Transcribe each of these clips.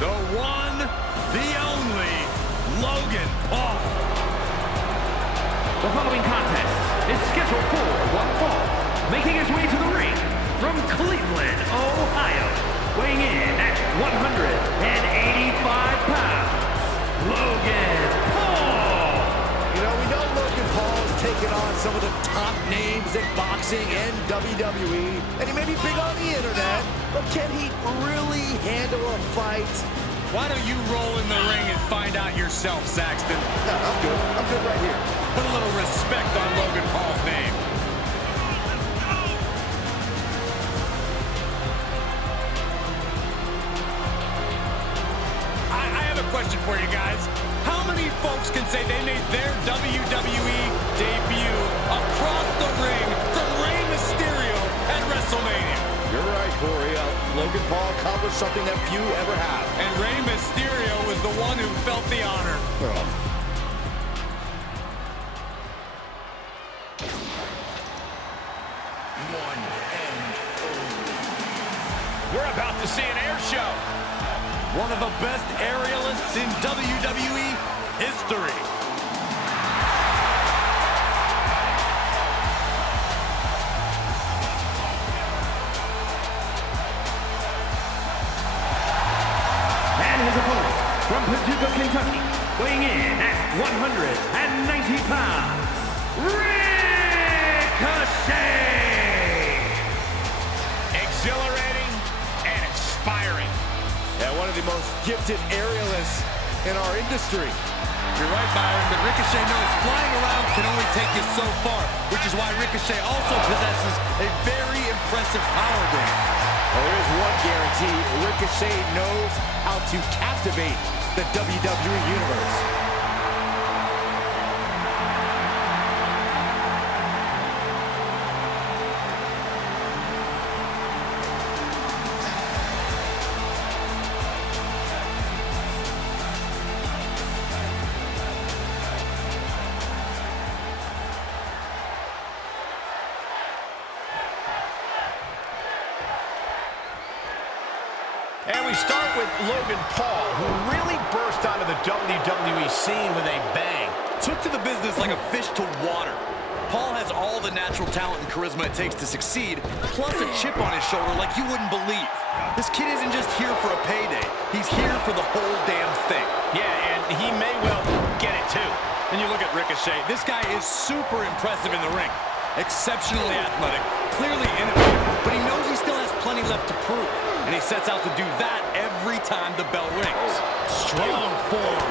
the one, the only, Logan Paul. The following contest is scheduled for one fall. Making his way to the ring from Cleveland, Ohio, weighing in at 185 pounds, Logan Paul. You know, we know Logan Paul has taken on some of the top names in boxing and WWE, and he may be big on the internet, but can he really handle a fight? Why don't you roll in the ring and find out yourself, Saxton? No, I'm good. I'm good right here. Put a little respect on Logan Paul's name. I have a question for you guys. How many folks can say they made their WWE debut across the ring from Rey Mysterio at WrestleMania? You're right, Corey. Logan Paul accomplished something that few ever have. And Rey Mysterio was the one who felt the honor. We're about to see an air show. One of the best aerialists in WWE history. And his opponent from Paducah, Kentucky, weighing in at 190 pounds, Ricochet. Exhilarating and inspiring. Yeah, one of the most gifted aerialists in our industry. You're right, Byron, but Ricochet knows flying around can only take you so far, which is why Ricochet also possesses a very impressive power game. Well, there is one guarantee. Ricochet knows how to captivate the WWE Universe. And we start with Logan Paul, who really burst onto the WWE scene with a bang. Took to the business like a fish to water. Paul has all the natural talent and charisma it takes to succeed, plus a chip on his shoulder like you wouldn't believe. This kid isn't just here for a payday. He's here for the whole damn thing. Yeah, and he may well get it too. And you look at Ricochet. This guy is super impressive in the ring. Exceptionally athletic, clearly innovative, but he knows he still has plenty left to prove. And he sets out to do that every time the bell rings. Strong form.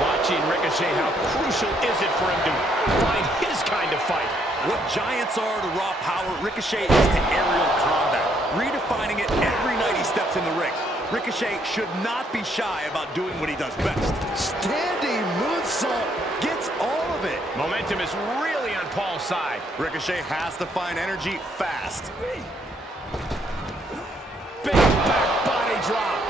Watching Ricochet, how crucial is it for him to find his kind of fight? What giants are to raw power, Ricochet is to aerial combat, redefining it every night he steps in the ring. Ricochet should not be shy about doing what he does best. Standing moonsault gets all of it. Momentum is really on Paul's side. Ricochet has to find energy fast. Big back body drop.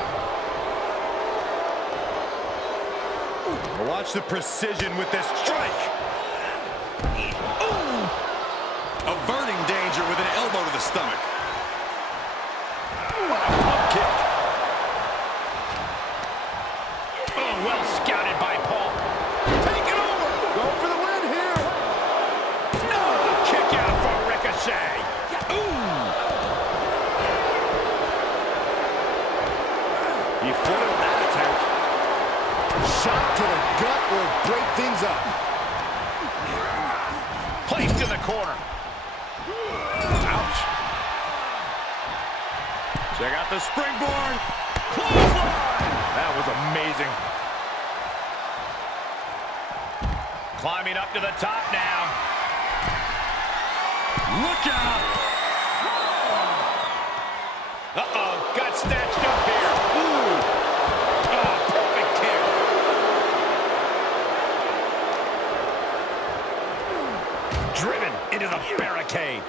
Watch the precision with this strike. Ooh. Averting danger with an elbow to the stomach. What a pump kick. Oh, well scouted by Paul. Take it over. Go for the win here. No, kick out for Ricochet. He foiled that attempt. Shot to the gut will break things up. Placed in the corner. Ouch. Check out the springboard. Clothesline. That was amazing. Climbing up to the top now. Look out. Uh-oh, got snatched up here. Ooh. Oh, perfect kick. Driven into the barricade.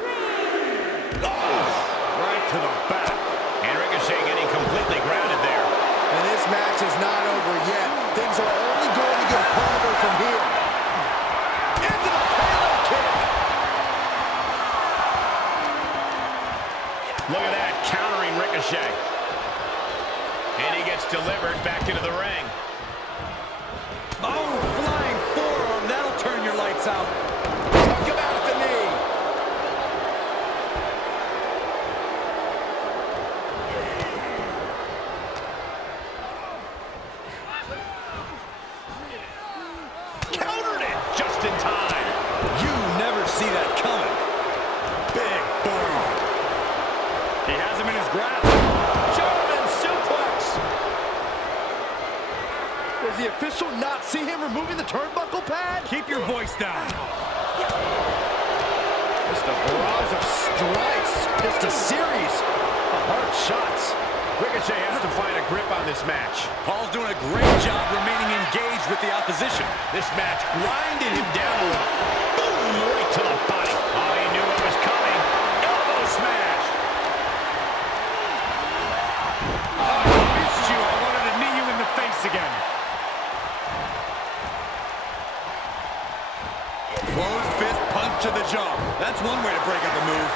Oh, right to the back. And Ricochet getting completely grounded there. And this match is not over yet. Things are only going to get harder from here. Into the panel kick. Look at that, countering Ricochet. And he gets delivered back into the ring. Oh, flying forearm. That'll turn your lights out. Took him out at the knee. Countered it just in time. You never see that coming. Big forearm. He has him in his grasp. German suplex. Does the official not see him removing the turnbuckle pad? Keep your voice down. Just a barrage of strikes. Just a series of hard shots. Ricochet has to find a grip on this match. Paul's doing a great job remaining engaged with the opposition. This match grinded him down a little. Boom, right to the body. Oh, he knew it was coming. Elbow smash. Oh, I missed you. I wanted to knee you in the face again. Closed fist punch to the jaw. That's one way to break up a move.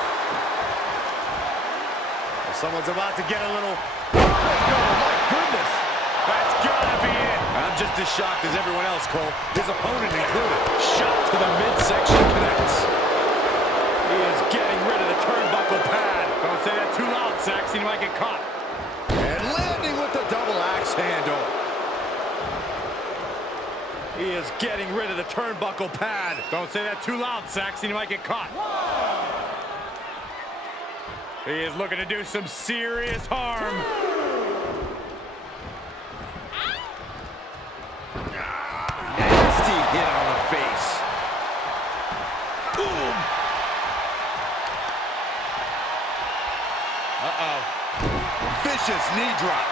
Someone's about to get a little... Oh, my goodness. That's gotta be it. I'm just as shocked as everyone else, Cole. His opponent included. Shot to the midsection connects. He is getting rid of the turnbuckle pad. Don't say that too loud, Saxon. You might get caught. And landing with the double axe handle. He is getting rid of the turnbuckle pad. Don't say that too loud, Saxon. You might get caught. He is looking to do some serious harm. Nasty hit on the face. Boom. Uh-oh. Vicious knee drop.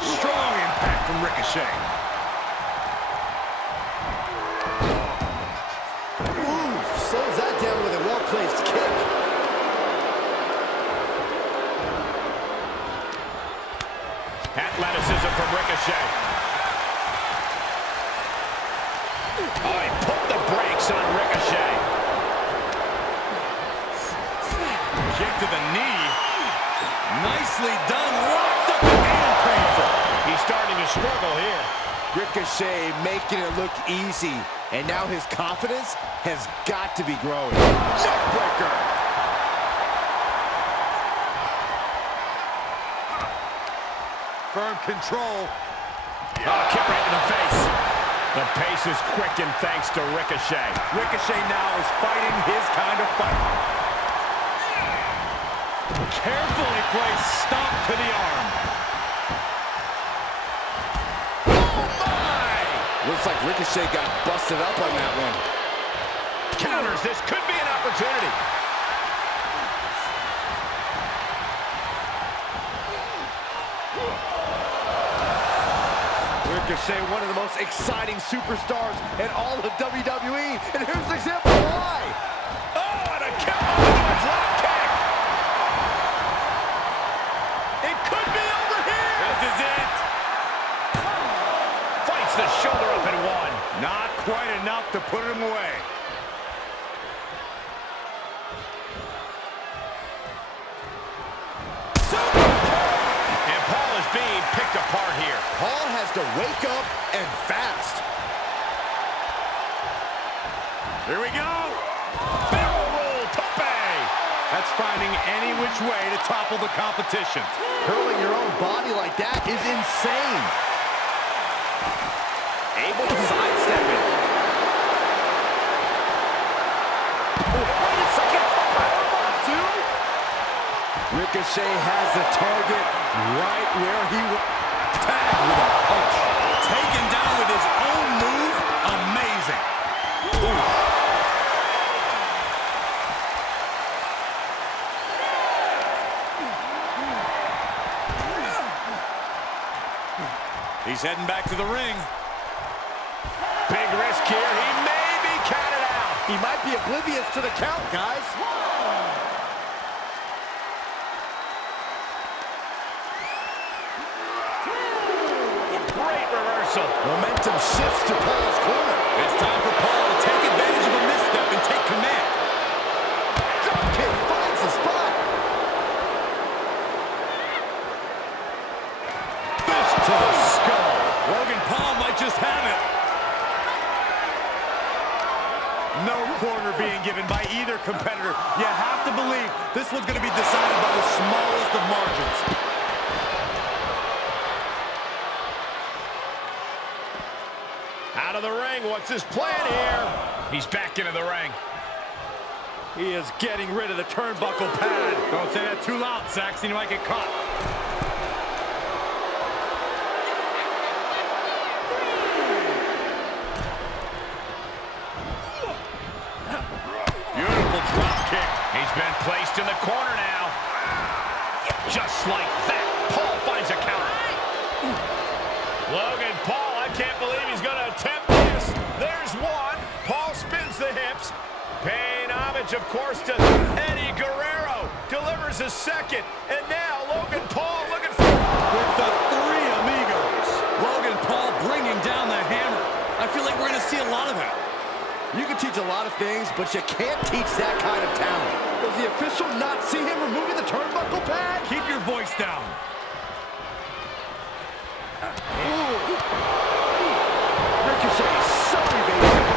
Strong impact from Ricochet. Slows that down with a well-placed kick. Athleticism from Ricochet. Oh, he put the brakes on Ricochet. Kick to the knee. Nicely done. Locked up and painful. He's starting to struggle here. Ricochet making it look easy. And now his confidence has got to be growing. Neckbreaker. Firm control. Oh, kick right in the face. The pace is quickened thanks to Ricochet. Ricochet now is fighting his kind of fight. Carefully placed stomp to the arm. Looks like Ricochet got busted up on that one. Counters. This could be an opportunity. Ricochet, one of the most exciting superstars in all of WWE. And here's an example why. Oh, and a kick over a drop kick. It could be over here. This is it. Fights the shoulder up and one. Not quite enough to put him away. And Paul is being picked apart here. Paul has to wake up and fast. Here we go. Barrel roll tope. That's finding any which way to topple the competition. Hurling your own body like that is insane. Able to sidestep it. Wait a second. Ricochet has the target right where he was. Tagged with a punch. Taken down with his own move. Amazing. Ooh. He's heading back to the ring. Big risk here. He may be counted out. He might be oblivious to the count, guys. Great reversal. Momentum shifts to Paul's corner. It's time for Paul to take advantage of a misstep and take command. Drop kick finds the spot. no corner being given by either competitor. You have to believe this one's going to be decided by the smallest of margins. Out of the ring, what's his plan here? He's back into the ring. He is getting rid of the turnbuckle pad. Don't say that too loud, Saxon. You might get caught. Beautiful drop kick. He's been placed in the corner now. Just like that, Paul finds a counter. Logan Paul, I can't believe he's going to attempt this. There's one. Paul spins the hips. Paying homage, of course, to Eddie Guerrero. Delivers a second. And now Logan Paul looking for... With the three amigos. Logan Paul bringing down the hammer. I feel like we're going to see a lot of that. You can teach a lot of things, but you can't teach that kind of talent. Does the official not see him removing the turnbuckle pad? Keep your voice down. Ricochet is so evasive.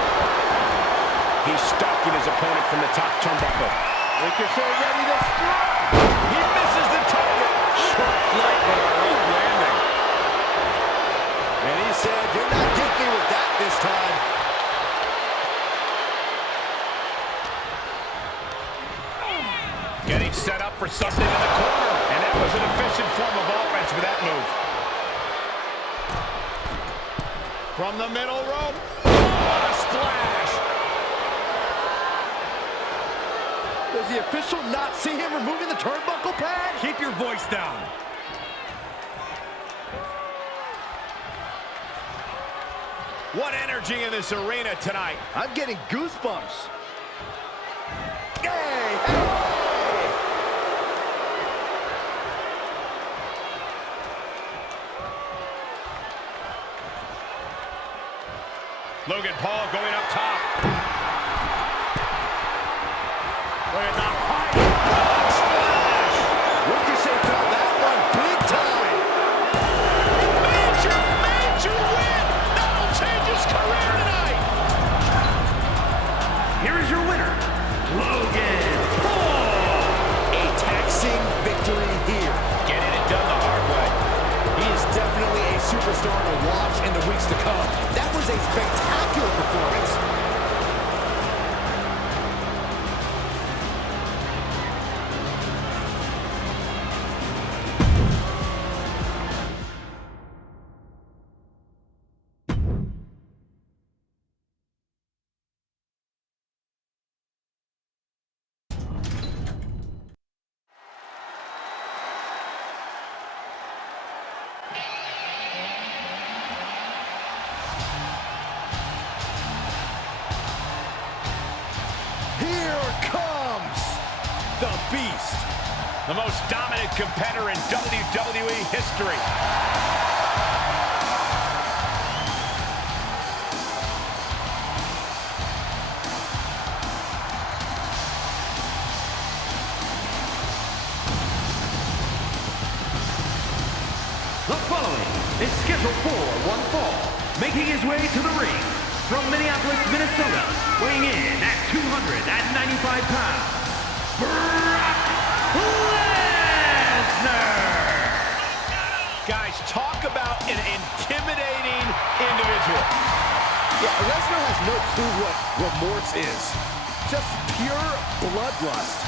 He's stalking his opponent from the top turnbuckle. Ricochet ready to strike. He misses the target. Short flight with a rough landing. And he said, you're not getting me with that this time. Getting set up for something in the corner. And that was an efficient form of offense with that move. From the middle rope. What a splash. Does the official not see him removing the turnbuckle pad? Keep your voice down. What energy in this arena tonight. I'm getting goosebumps. Hey, hey. Logan Paul going up top. Look at the high splash. Ricochet felt that one big time. Major, major win. That'll change his career tonight. Here is your winner, Logan Paul. A taxing victory here. Getting it done the hard way. He is definitely a superstar to watch in the weeks to come. That was a spectacular performance. The Beast, the most dominant competitor in WWE history. The following is scheduled for one fall, making his way to the ring from Minneapolis, Minnesota, weighing in at 295 pounds. Brock Lesnar! Guys, talk about an intimidating individual. Yeah, Lesnar has no clue what remorse is. Just pure bloodlust.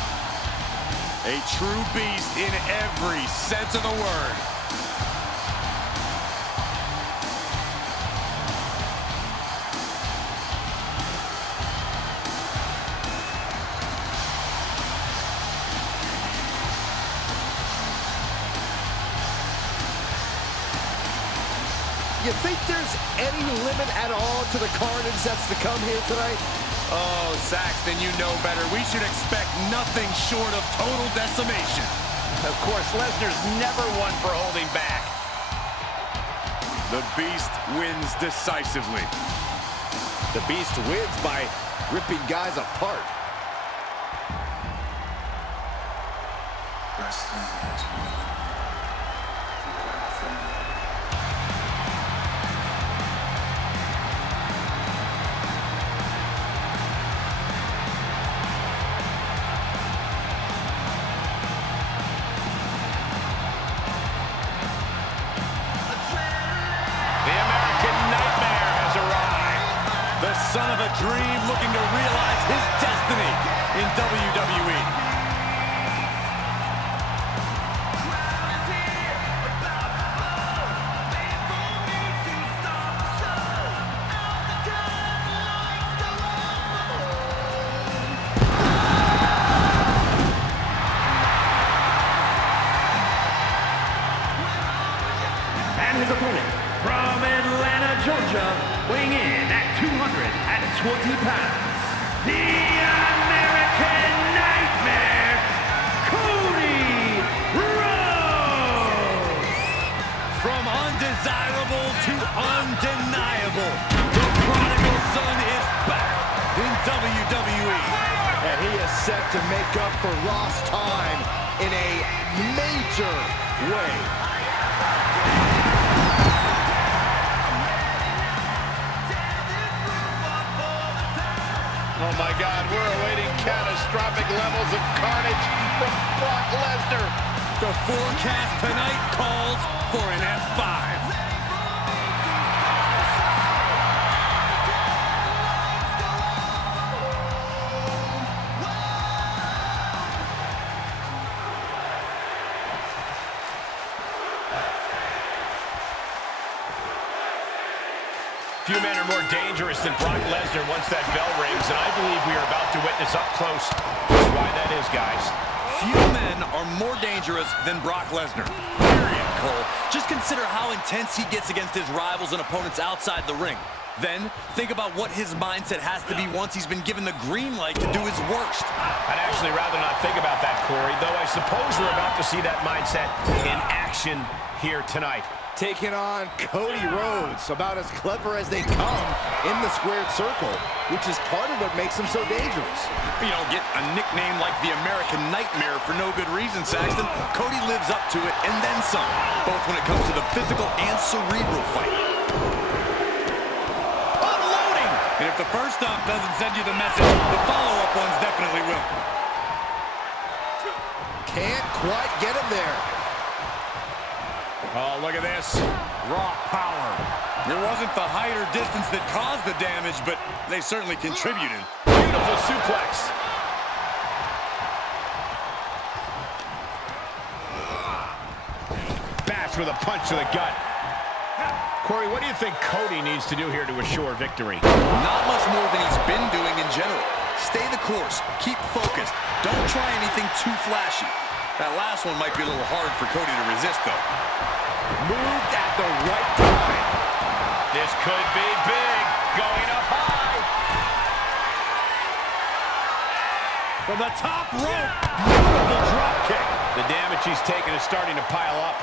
A true beast in every sense of the word. You think there's any limit at all to the carnage that's to come here tonight? Oh, Saxton, you know better. We should expect nothing short of total decimation. Of course, Lesnar's never one for holding back. The Beast wins decisively. The Beast wins by ripping guys apart. Wrestling has meaning. dream, looking to realize his destiny in WWE. His opponent from Atlanta, Georgia, weighing in at 220 pounds, the American Nightmare, Cody Rhodes. From undesirable to undeniable, the prodigal son is back in WWE. And he is set to make up for lost time in a major way. Oh my God, we're awaiting catastrophic levels of carnage from Brock Lesnar. The forecast tonight calls for an F5. Few men are more dangerous than Brock Lesnar once that bell rings, and I believe we are about to witness up close just why that is, guys. Few men are more dangerous than Brock Lesnar. Period, Cole. Just consider how intense he gets against his rivals and opponents outside the ring. Then, think about what his mindset has to be once he's been given the green light to do his worst. I'd actually rather not think about that, Corey, though I suppose we're about to see that mindset in action here tonight. Taking on Cody Rhodes, about as clever as they come in the squared circle, which is part of what makes him so dangerous. You don't get a nickname like the American Nightmare for no good reason, Saxton. Cody lives up to it and then some, both when it comes to the physical and cerebral fight. Unloading! And if the first stop doesn't send you the message, the follow-up ones definitely will. Can't quite get him there. Oh, look at this. Raw power. It wasn't the height or distance that caused the damage, but they certainly contributed. Beautiful suplex. Bash with a punch to the gut. Corey, what do you think Cody needs to do here to assure victory? Not much more than he's been doing in general. Stay the course. Keep focused. Don't try anything too flashy. That last one might be a little hard for Cody to resist, though. Moved at the right time. This could be big. Going up high. From the top rope. Beautiful drop kick. The damage he's taken is starting to pile up.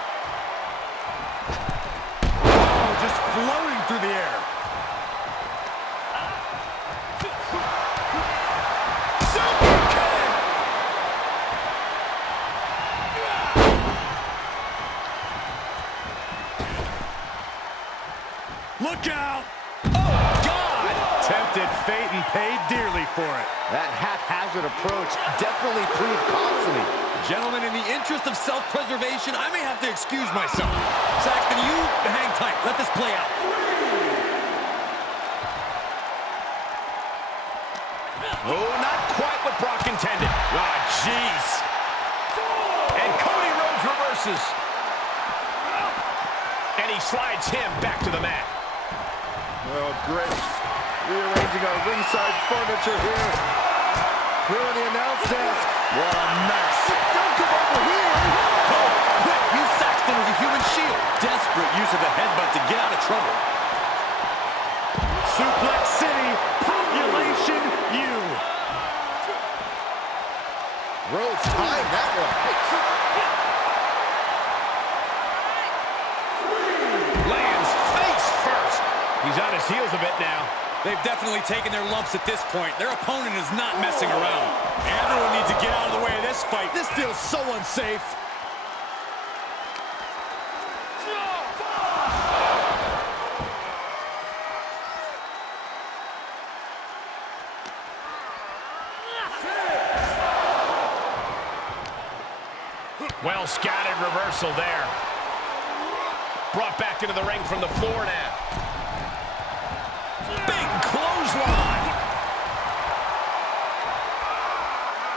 Oh, just floating through the air. Look out! Oh, God! Tempted fate and paid dearly for it. That haphazard approach definitely proved costly. Gentlemen, in the interest of self-preservation, I may have to excuse myself. Saxton, you hang tight. Let this play out. Oh, not quite what Brock intended. Ah, jeez. And Cody Rhodes reverses. And he slides him back to the mat. Oh, great. Rearranging our ringside furniture here. Here on the announce desk. What a mess. Don't come over here. Cole, quick, use Saxton as a human shield. Desperate use of the headbutt to get out of trouble. Suplex City, population U. Rhodes timed that one. Lands face first. He's on his heels a bit now. They've definitely taken their lumps at this point. Their opponent is not messing around. Everyone needs to get out of the way of this fight. This feels so unsafe. Well scouted reversal there. Brought back into the ring from the floor now. Big clothesline.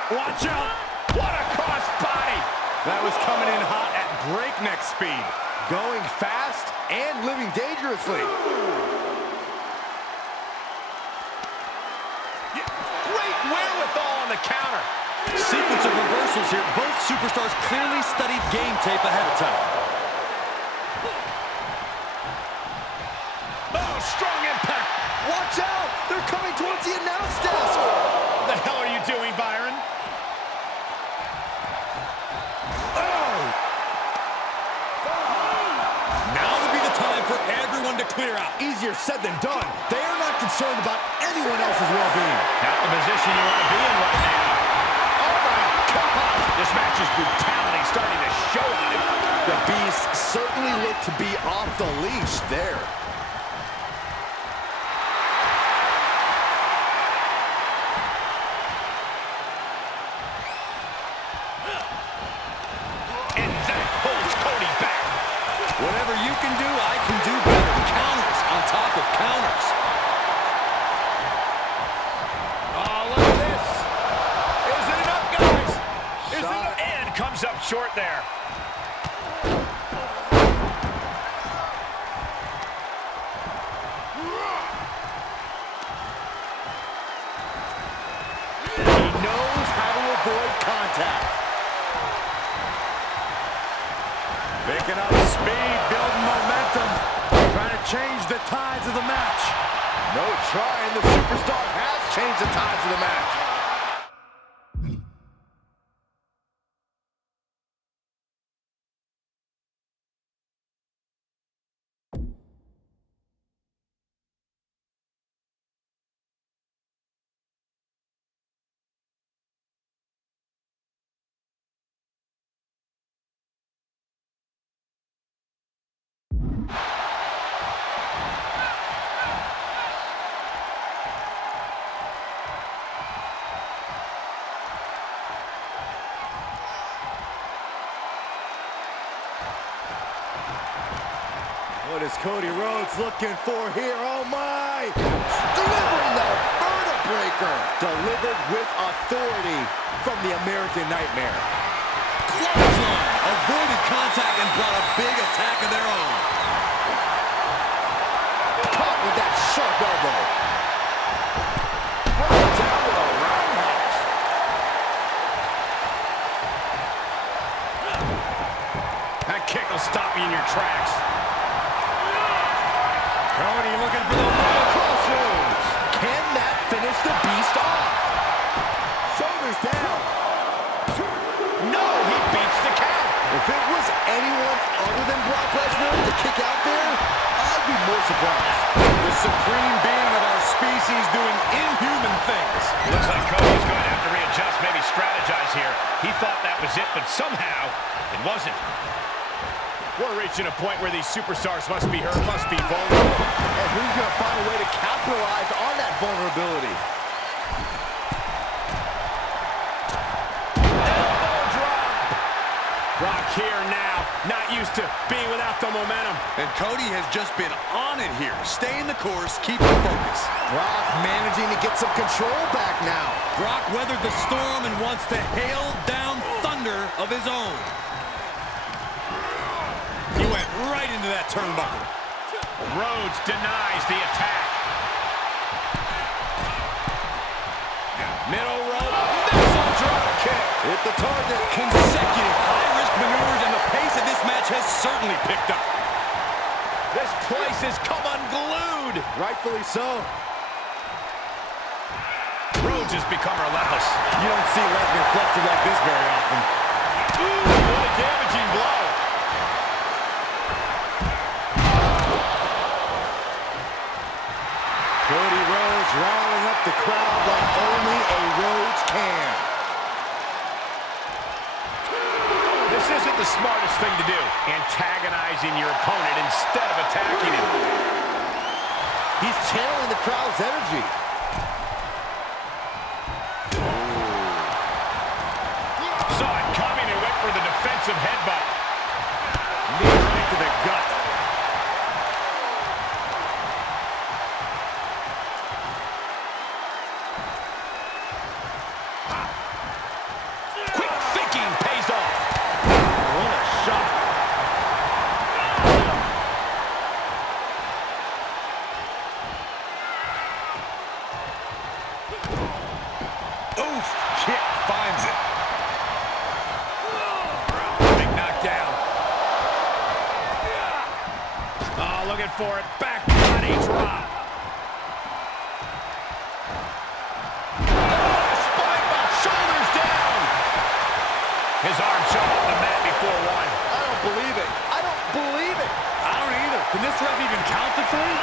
Watch out. What a cross body. That was coming in hot at breakneck speed. Going fast and living dangerously. Great wherewithal on the counter. Sequence of reversals here. Both superstars clearly studied game tape ahead of time. Oh, strong impact. Watch out! They're coming towards the announce desk! What the hell are you doing, Byron? Oh! Now would be the time for everyone to clear out. Easier said than done. They are not concerned about anyone else's well-being. Not the position you want to be in right now. Oh, my God. This match's brutality starting to show on it. The Beast certainly looked to be off the leash there. Whatever you can do, I can do better. Counters on top of counters. Oh, look at this. Is it enough, guys? Is it enough? And comes up short there. He knows how to avoid contact. Picking up speed, building momentum, trying to change the tides of the match. No trying, the superstar has changed the tides of the match. What is Cody Rhodes looking for here? Oh my! Delivering the vertebreaker! Delivered with authority from the American Nightmare. Clothesline. Avoided contact and brought a big attack of their own. Caught with that sharp elbow. Brought down with a roundhouse. That kick will stop you in your tracks. Cody looking for the low crossroads. Can that finish the Beast off? Shoulders down. No, he beats the count. If it was anyone other than Brock Lesnar to kick out there, I'd be more surprised. The supreme being of our species doing inhuman things. Looks like Cody's going to have to readjust, maybe strategize here. He thought that was it, but somehow it wasn't. We're reaching a point where these superstars must be hurt, must be vulnerable. And who's going to find a way to capitalize on that vulnerability? Elbow drop. Brock here now, not used to being without the momentum. And Cody has just been on it here. Stay in the course, keep the focus. Brock managing to get some control back now. Brock weathered the storm and wants to hail down thunder of his own. He went right into that turnbuckle. Rhodes denies the attack. Middle rope, missile drop kick. Hit the target. Consecutive high-risk maneuvers, and the pace of this match has certainly picked up. This place has come unglued. Rightfully so. Rhodes has become relentless. You don't see Lesnar flustered like this very often. Ooh, what a damaging blow. Cody Rhodes riling up the crowd like only a Rhodes can. This isn't the smartest thing to do, antagonizing your opponent instead of attacking him. He's channeling the crowd's energy. Saw it coming and went for the defensive headbutt. Knee right to the gut. kick finds it. Big knockdown. Oh, looking for it. Back body drop. Oh, spine box, shoulders down. His arm shot off the mat before one. I don't believe it. I don't believe it. I don't either. Can this ref even count the three?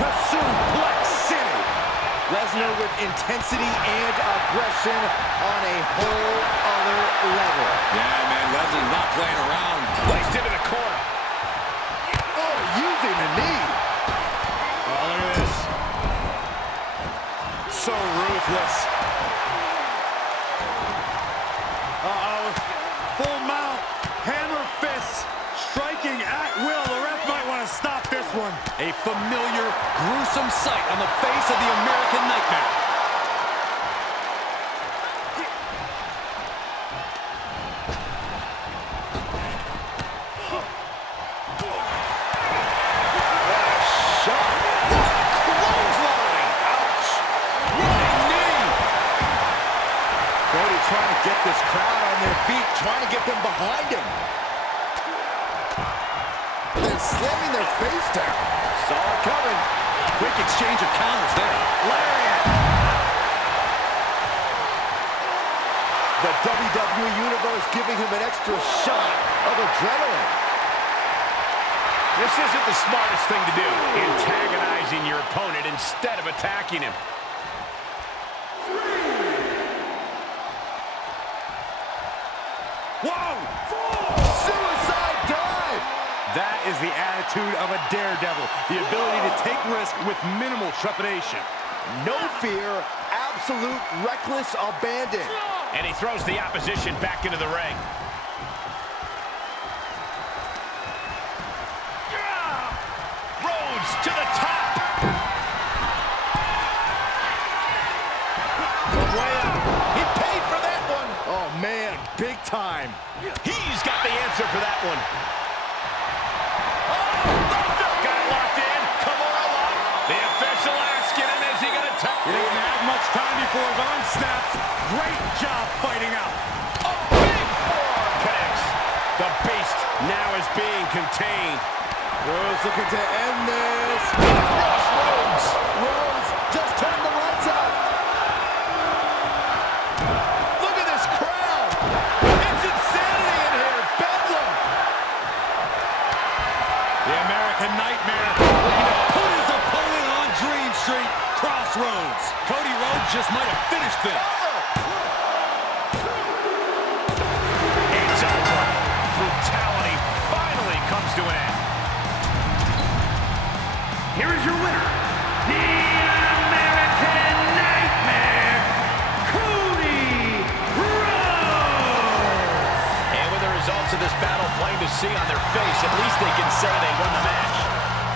To Suplex City. Lesnar with intensity and aggression on a whole other level. Yeah, man, Lesnar's not playing around. Placed into the corner. Oh, using the knee. Oh, look at this. So ruthless. Uh-oh. Full mount. Hammer fists. Striking at will. The ref might want to stop this one. A familiar, gruesome sight on the face of the American Nightmare. Shot. Clothesline. Ouch. Running knee. Cody trying to get this crowd on their feet, trying to get them behind him. They're slamming their face down. Saw it coming. Quick exchange of counters there. Lariat. The WWE Universe giving him an extra shot of adrenaline. This isn't the smartest thing to do, antagonizing your opponent instead of attacking him. Whoa! Suicide dive. That is the attitude of a daredevil. The ability to take risk with minimal trepidation. No fear, absolute reckless abandon. And he throws the opposition back into the ring. Rhodes to the top. Way out. He paid for that one. Oh, man, big time. He's got the answer for that one. Got locked in. Kimura lock. The official asking him, is he going to tap? He doesn't have much time before his arm snaps. Great job fighting out. A big forearm connects. The beast now is being contained. Rhodes looking to end this. Rhodes. Rhodes just turned the lights out. Look at this crowd. It's insanity in here. Bedlam. The American Nightmare looking to put his opponent on Dream Street. Crossroads. Cody Rhodes just might have finished this. It's over. Brutality finally comes to an end. Here is your winner, the American Nightmare, Cody Rhodes! And with the results of this battle plain to see on their face, at least they can say they won the match.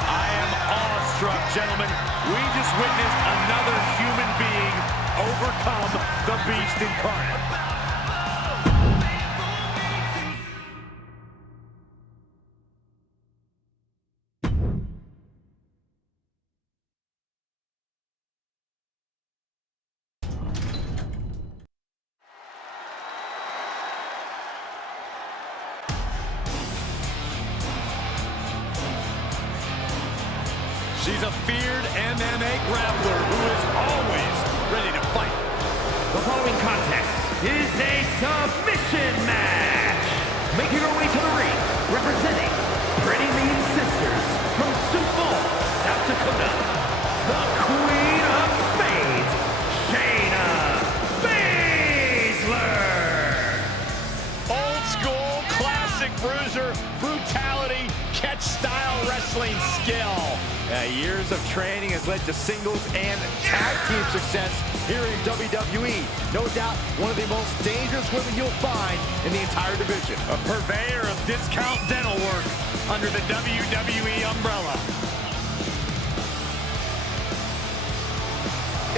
I am awestruck, gentlemen. We just witnessed another human being overcome the beast incarnate. She's a feared MMA grappler who is always ready to fight. The following contest is a submission match. Making her way to the ring, representing Pretty Mean Sisters from Sioux Falls, South Dakota, the Queen of Spades, Shayna Baszler. Old school, classic bruiser, brutality, catch-style wrestling skill. Years of training has led to singles and tag team success here in WWE. No doubt one of the most dangerous women you'll find in the entire division. A purveyor of discount dental work under the WWE umbrella.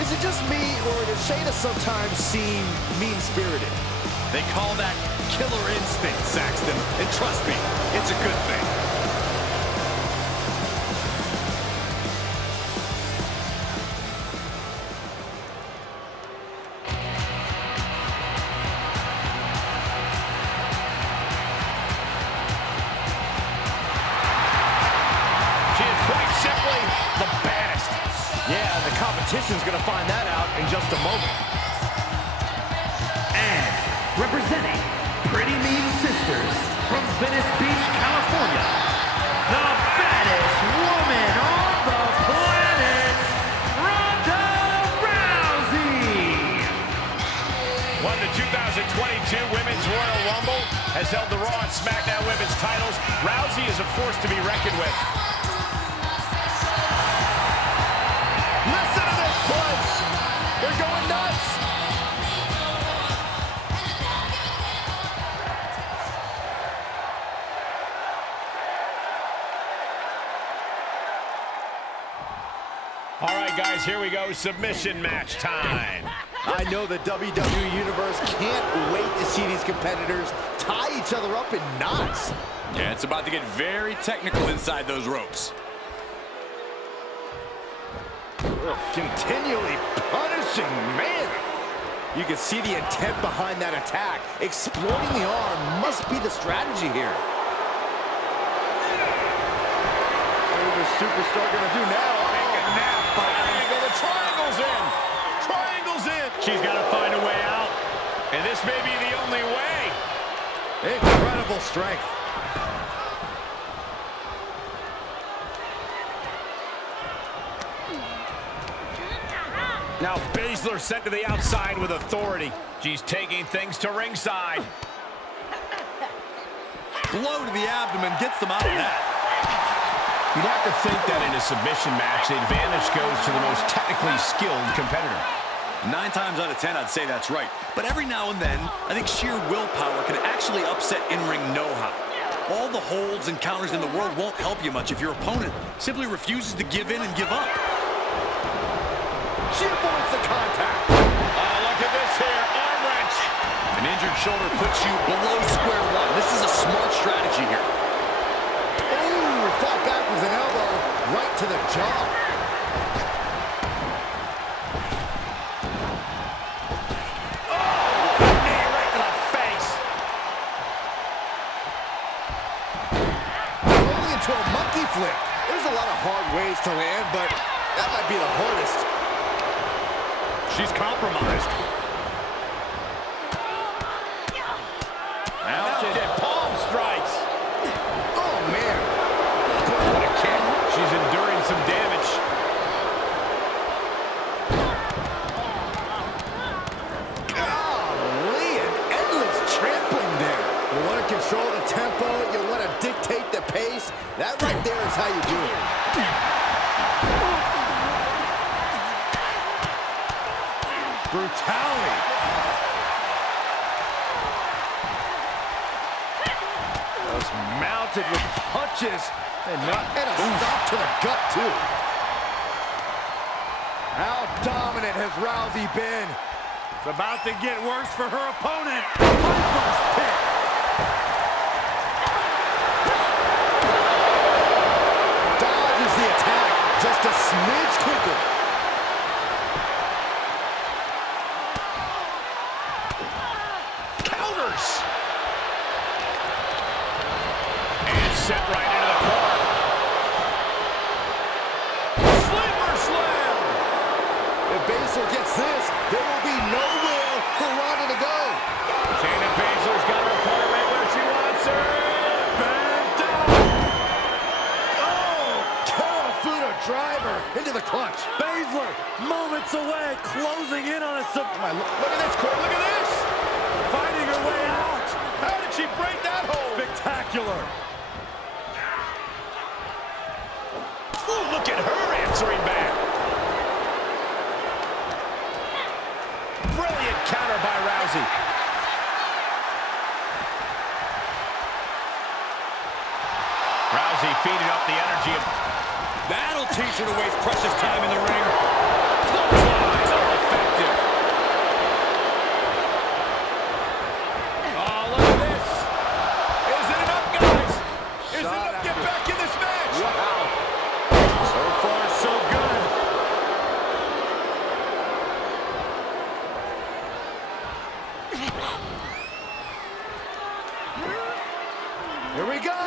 Is it just me, or does Shayna sometimes seem mean-spirited? They call that killer instinct, Saxton. And trust me, it's a good thing. competition's gonna find that out in just a moment. And representing Pretty Mean Sisters from Venice Beach, California, the baddest woman on the planet, Ronda Rousey. Won the 2022 Women's Royal Rumble, has held the Raw and SmackDown Women's titles. Rousey is a force to be reckoned with. Listen to this place! They're going nuts! All right, guys, here we go. Submission match time. I know the WWE Universe can't wait to see these competitors tie each other up in knots. Yeah, it's about to get very technical inside those ropes. Continually punishing, man. You can see the intent behind that attack. Exploiting the arm must be the strategy here. What is the superstar gonna do now? Take a nap by angle. The triangle's in. Triangle's in. She's got to find a way out. And this may be the only way. Incredible strength. Now Baszler sent to the outside with authority. She's taking things to ringside. Blow to the abdomen gets them out of that. You'd have to think that in a submission match, the advantage goes to the most technically skilled competitor. 9 times out of 10, I'd say that's right. But every now and then, I think sheer willpower can actually upset in-ring know-how. All the holds and counters in the world won't help you much if your opponent simply refuses to give in and give up. She avoids the contact. Oh, look at this here. Arm wrench. An injured shoulder puts you below square one. This is a smart strategy here. Ooh, fought back with an elbow right to the jaw. Oh, knee right to the face. Rolling into a monkey flip. There's a lot of hard ways to land, but that might be the hardest. She's compromised. Now palm strikes. Oh, man. What a kick. She's enduring some damage. Golly, an endless trampling there. You want to control the tempo, you want to dictate the pace. That right there is how you do it. Brutality. Just mounted with punches and a stop to the gut, too. How dominant has Rousey been? It's about to get worse for her opponent. Piper's pick. Dodges the attack just a smidge quicker. Counters. And set right into the corner. Sleeper slam. If Baszler gets this, there will be nowhere for Ronda to go. Shayna Baszler's got her opponent right where she wants her. Back down. Oh, Karafuda driver into the clutch. Baszler, moments away, closing in on a Look at this, Corey. Look at this. finding her way out. How did she break that hold? Spectacular. Ooh, look at her answering back. Brilliant counter by Rousey. Rousey feeding up the energy. That'll teach her to waste precious time in the ring. Clotheslines are effective. Oh, look at this. Is it enough, guys? Is it enough to get back in this match? Wow. So far, so good. Here we go.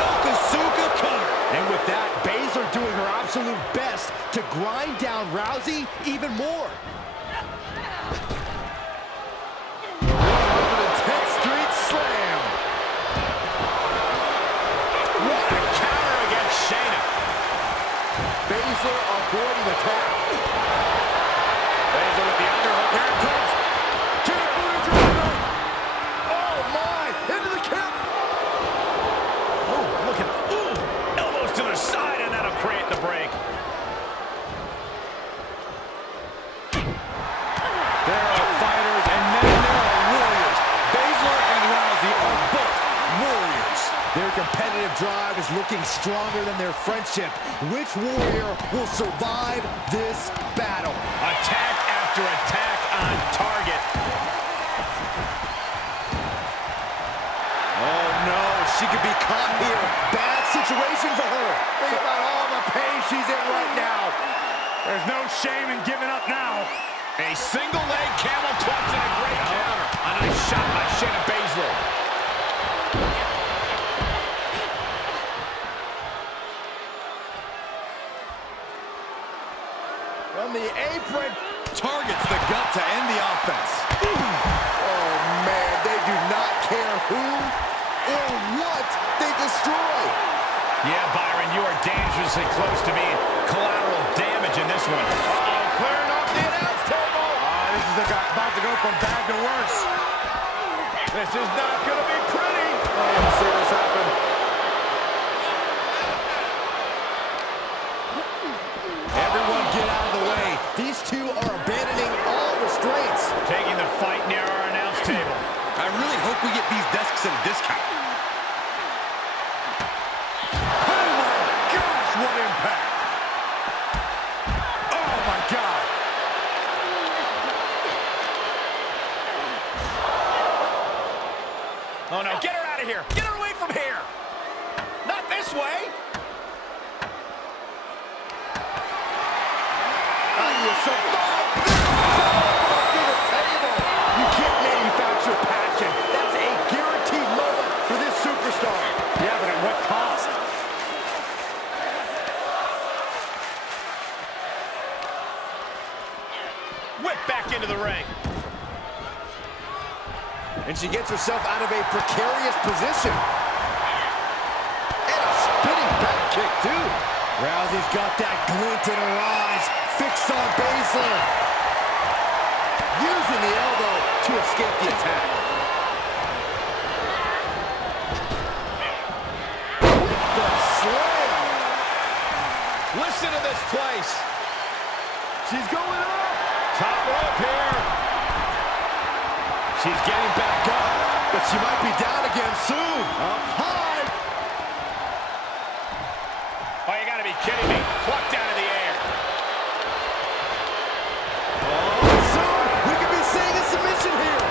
Yokosuka cover. And with that, Baszler Baszler doing her absolute best to grind down Rousey even more. An intense street slam. What a counter against Shayna. Baszler avoiding the tap. Baszler with the underhook. Here it comes. Oh my! Into the cap. Oh, look at elbows to the side, and that'll create the break. There are fighters, and then there are warriors. Baszler and Rousey are both warriors. Their competitive drive is looking stronger than their friendship. Which warrior will survive this battle? Attack after attack on target. Oh no, she could be caught here. Bad situation for her. Think about all the pain she's in right now. There's no shame in giving up now. A single leg camel clutch and a great counter. A nice shot by Shayna Baszler. From the apron. Targets the gut to end the offense. Oh man, they do not care who or what they destroy. Yeah, Byron, you are dangerously close to being collateral damage in this one. Uh-oh, clearing off the announce table. This is about to go from bad to worse. This is not going to be pretty. Let's see this happen. Everyone get out of the way. These two are abandoning all restraints. Taking the fight near our announce table. I really hope we get these desks at a discount. Oh my gosh, what impact! Oh my God! Oh no, get her out of here. Get her away from here. Not this way. You survived this! To the table! You can't manufacture passion. That's a guaranteed moment for this superstar. Yeah, but at what cost? Whip back into the ring. And she gets herself out of a precarious position. And a spinning back kick, too. Rousey's got that glint in her eyes, fixed on Baszler. Using the elbow to escape the attack. With the slam. Listen to this place. She's going up. Top rope here. She's getting back up, but she might be down again soon. Up high. Oh, you gotta be kidding me. Plucked out of the air. Oh, soon we could be seeing a submission here.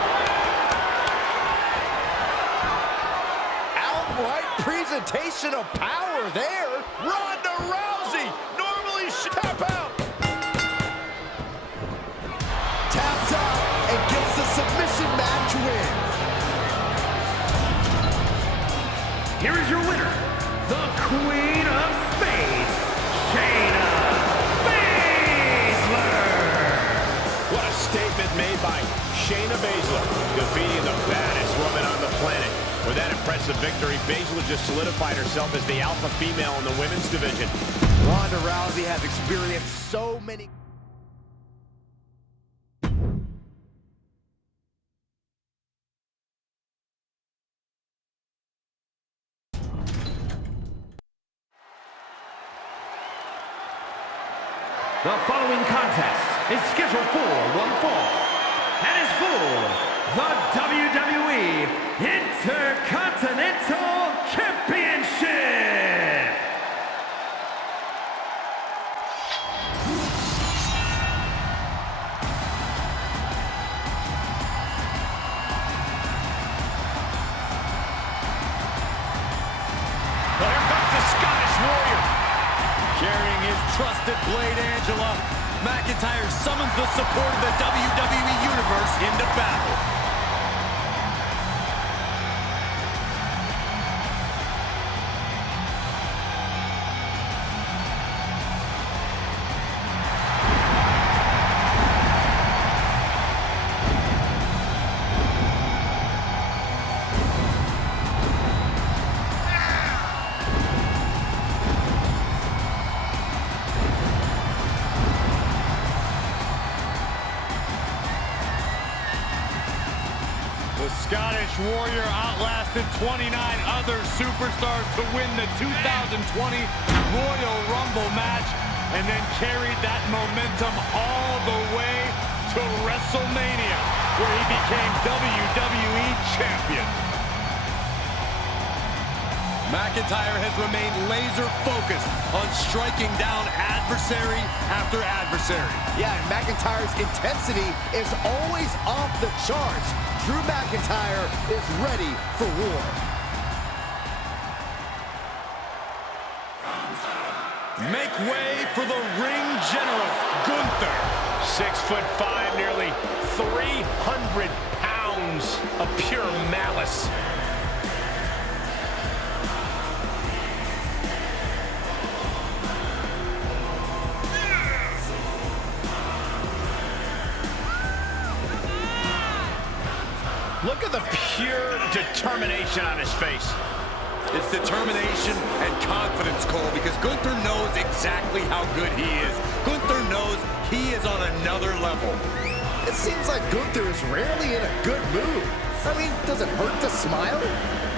Outright presentation of power there. Ronda Rousey. Normally she tap out. Taps out and gets the submission match win. Here is your winner, the Queen of Spades, Shayna Baszler. What a statement made by Shayna Baszler, defeating the baddest woman on the planet. With that impressive victory, Baszler just solidified herself as the alpha female in the women's division. Ronda Rousey has experienced so many... The following contest is scheduled for one fall and is for the WWE Intercontinental Championship. Well, here comes the Scottish Warrior. Carrying his trusted blade, Angela, McIntyre summons the support of the WWE Universe into battle. Scottish Warrior outlasted 29 other superstars to win the 2020 Royal Rumble match and then carried that momentum all the way to WrestleMania, where he became WWE Champion. McIntyre has remained laser-focused on striking down adversary after adversary. Yeah, and McIntyre's intensity is always off the charts. Drew McIntyre is ready for war. Make way for the ring general, Gunther. 6'5", nearly 300 pounds of pure malice. Look at the pure determination on his face. It's determination and confidence, Cole, because Gunther knows exactly how good he is. Gunther knows he is on another level. It seems like Gunther is rarely in a good mood. I mean, does it hurt to smile?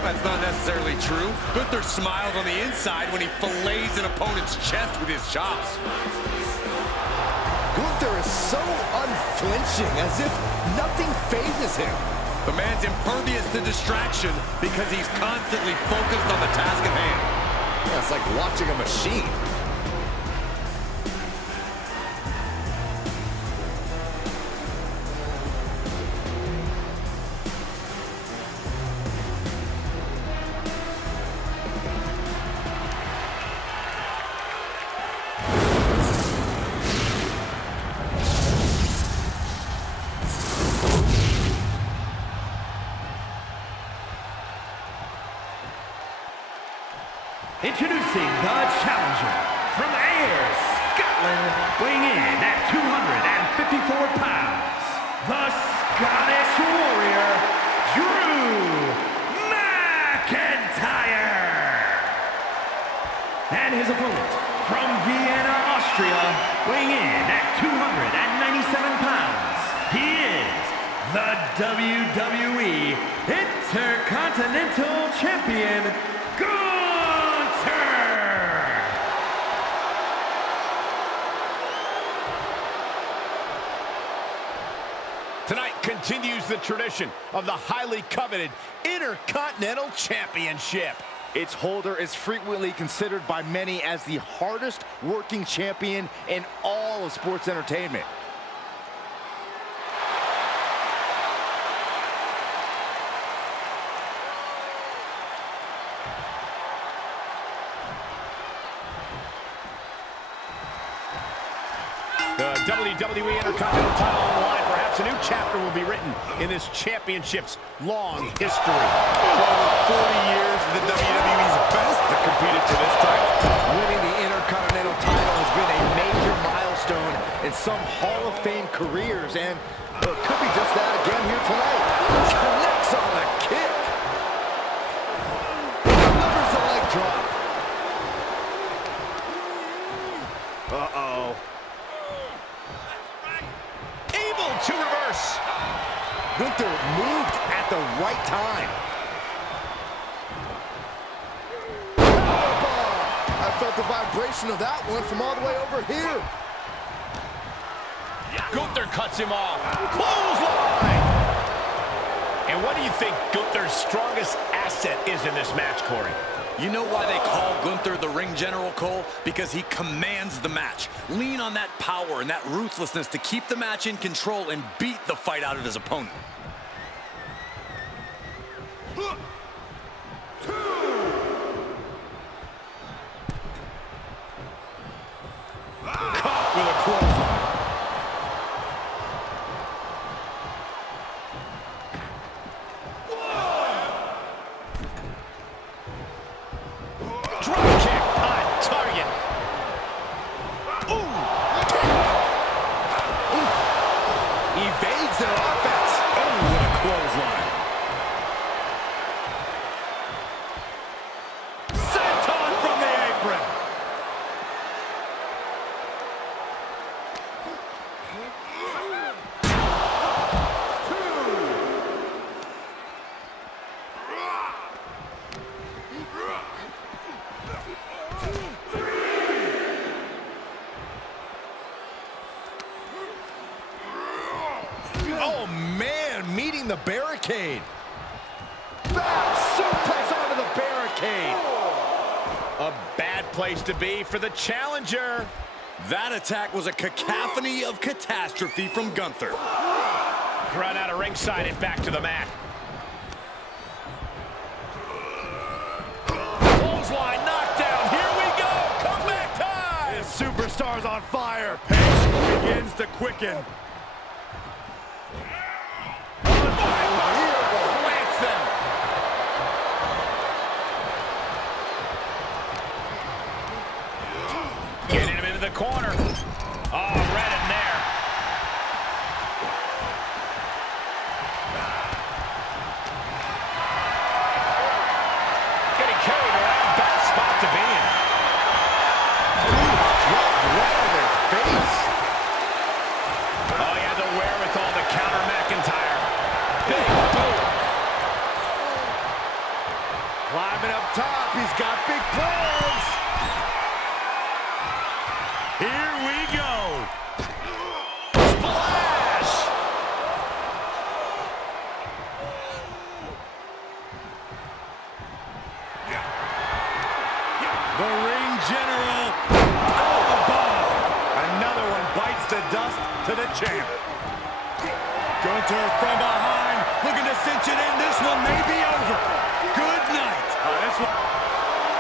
That's not necessarily true. Gunther smiles on the inside when he fillets an opponent's chest with his chops. Gunther is so unflinching, as if nothing phases him. The man's impervious to distraction because he's constantly focused on the task at hand. Yeah, it's like watching a machine. Introducing the challenger from Ayr, Scotland, weighing in at 254 pounds, the Scottish Warrior, Drew McIntyre. And his opponent from Vienna, Austria, weighing in at 297 pounds, he is the WWE Intercontinental Champion, Tonight continues the tradition of the highly coveted Intercontinental Championship. Its holder is frequently considered by many as the hardest working champion in all of sports entertainment. The WWE Intercontinental title on the line. Perhaps a new chapter will be written in this championship's long history. For over 40 years, the WWE's best have competed for this title. Winning the Intercontinental title has been a major milestone in some Hall of Fame careers, and it could be just that again here tonight. Connects on the kick. Delivers the leg drop. Uh-oh. Able to reverse. Gunther moved at the right time. Powerbomb. I felt the vibration of that one from all the way over here. Gunther cuts him off. Clothesline. And what do you think Gunther's strongest asset is in this match, Corey? You know why they call Gunther the ring general, Cole? Because he commands the match. Lean on that power and that ruthlessness to keep the match in control and beat the fight out of his opponent. Caught with a clothesline. Drop kick on target. Evades their offense. Oh, behind the barricade. Back suplex onto the barricade. A bad place to be for the challenger. That attack was a cacophony of catastrophe from Gunther. Run out of ringside and back to the mat. Clothesline knockdown. Here we go. Comeback time. This superstar's on fire. Pace begins to quicken. Plants them. Getting him into the corner. Oh, right in there. Getting carried around. Bad spot to be in. Dropped right on their face. Oh, yeah, the wherewithal to counter McIntyre. Big boom. Climbing up top, he's got big plans. Here we go. Splash! The ring general. Oh, above. Another one bites the dust to the champ. Gunther from behind, looking to cinch it in. This one may be over. Good night. This one.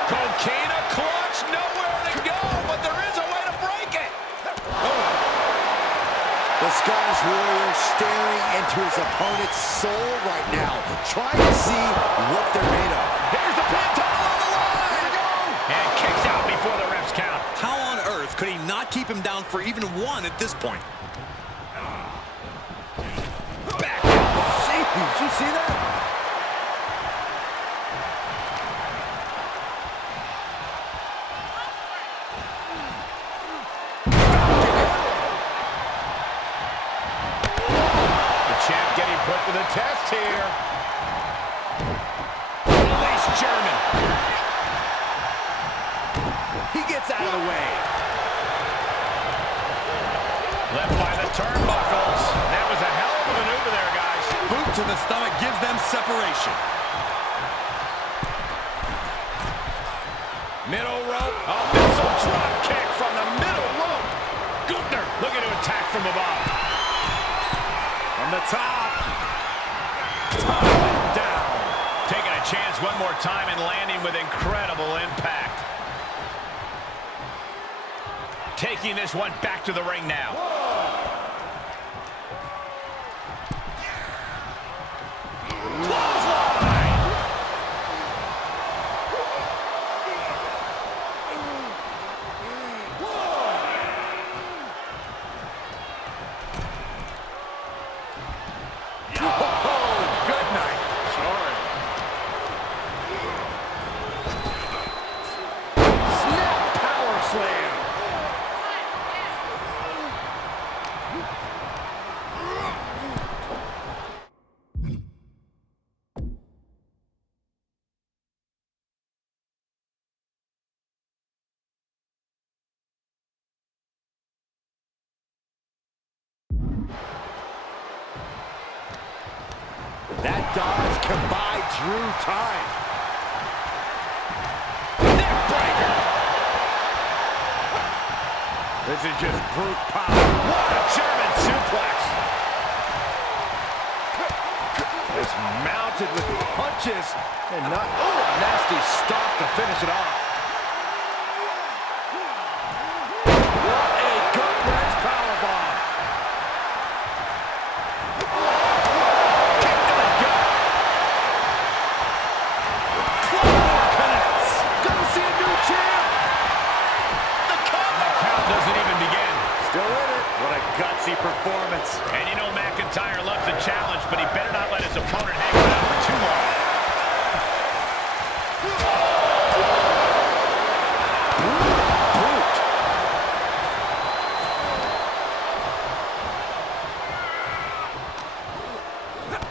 Coquina clutch, nowhere to go, but there is a way to break it. The Scottish Warrior staring into his opponent's soul right now, trying to see what they're made of. Here's the pin tunnel on the line. Here we go. And kicks out before the refs count. How on earth could he not keep him down for even one at this point? Back. Did you see that? The champ getting put to the test here. Release German. He gets out of the way. Left by the turnbuckles. That was a hell of a maneuver there, guys. Boot to the stomach gives them separation. Middle rope. A missile drop kick from the middle rope. Gunther looking to attack from above. From the top. Down. Taking a chance one more time and landing with incredible impact. Taking this one back to the ring now. Clothesline! Oh, good night. Sorry. Snap power slam. That dodge can buy Drew time. Neck breaker. This is just brute power. What a German suplex. It's mounted with punches and not a nasty stop to finish it off. What a gut-wrench powerbomb. Gonna see a new champ. The count doesn't even begin. Still in it. What a gutsy performance. And you know McIntyre loves the challenge, but he better not let his opponent hang around for too long. Boot.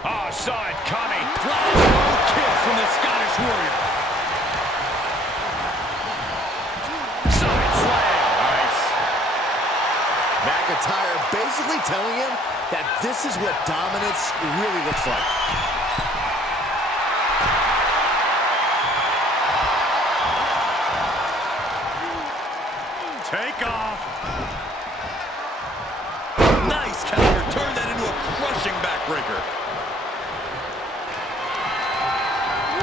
Oh, saw it coming. Kick from the Scottish Warrior. Side slam. Nice. McIntyre basically telling him that this is what dominance really looks like. Take off. Nice counter. Turn that into a crushing backbreaker.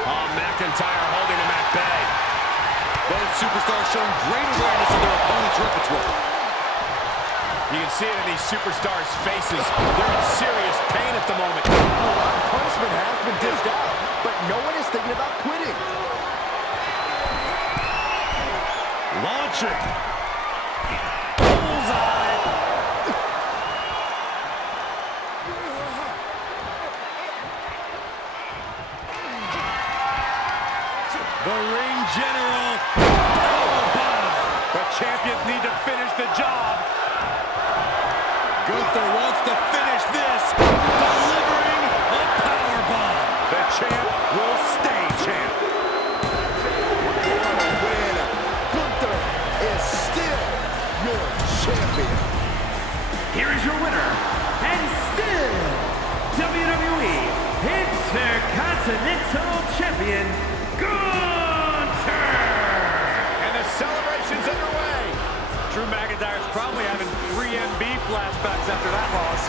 Oh, McIntyre holding him at bay. Both superstars showing great awareness of their opponent's repertoire. You can see it in these superstars' faces. They're in serious pain at the moment. Punishment has been dished out, but no one is thinking about quitting. Launching. Bullseye. The ring general. Powerbomb. The champions need to finish the job. Gunther wants to finish this. Delivering a powerbomb. The champ will stay champ. Win. Gunther is still your champion. Here is your winner, and still WWE Intercontinental Champion, Gunther! And the celebration's underway. Drew McIntyre's probably having 3MB flashbacks after that loss.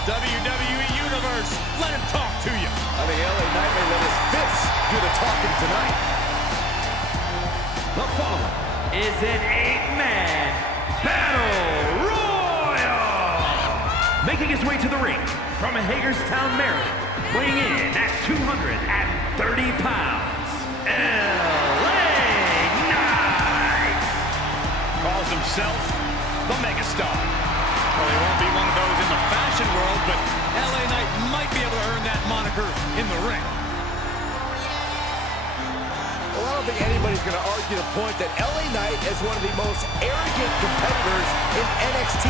WWE Universe, let him talk to you. I think LA Knight may let his fists do the talking tonight. The following is an 8-man battle royal. Making his way to the ring from Hagerstown, Maryland, weighing in at 230 pounds, LA Knight. Calls himself the megastar. Well, he won't be one of those in the fashion world, but LA Knight might be able to earn that moniker in the ring. Well, I don't think anybody's going to argue the point that LA Knight is one of the most arrogant competitors in NXT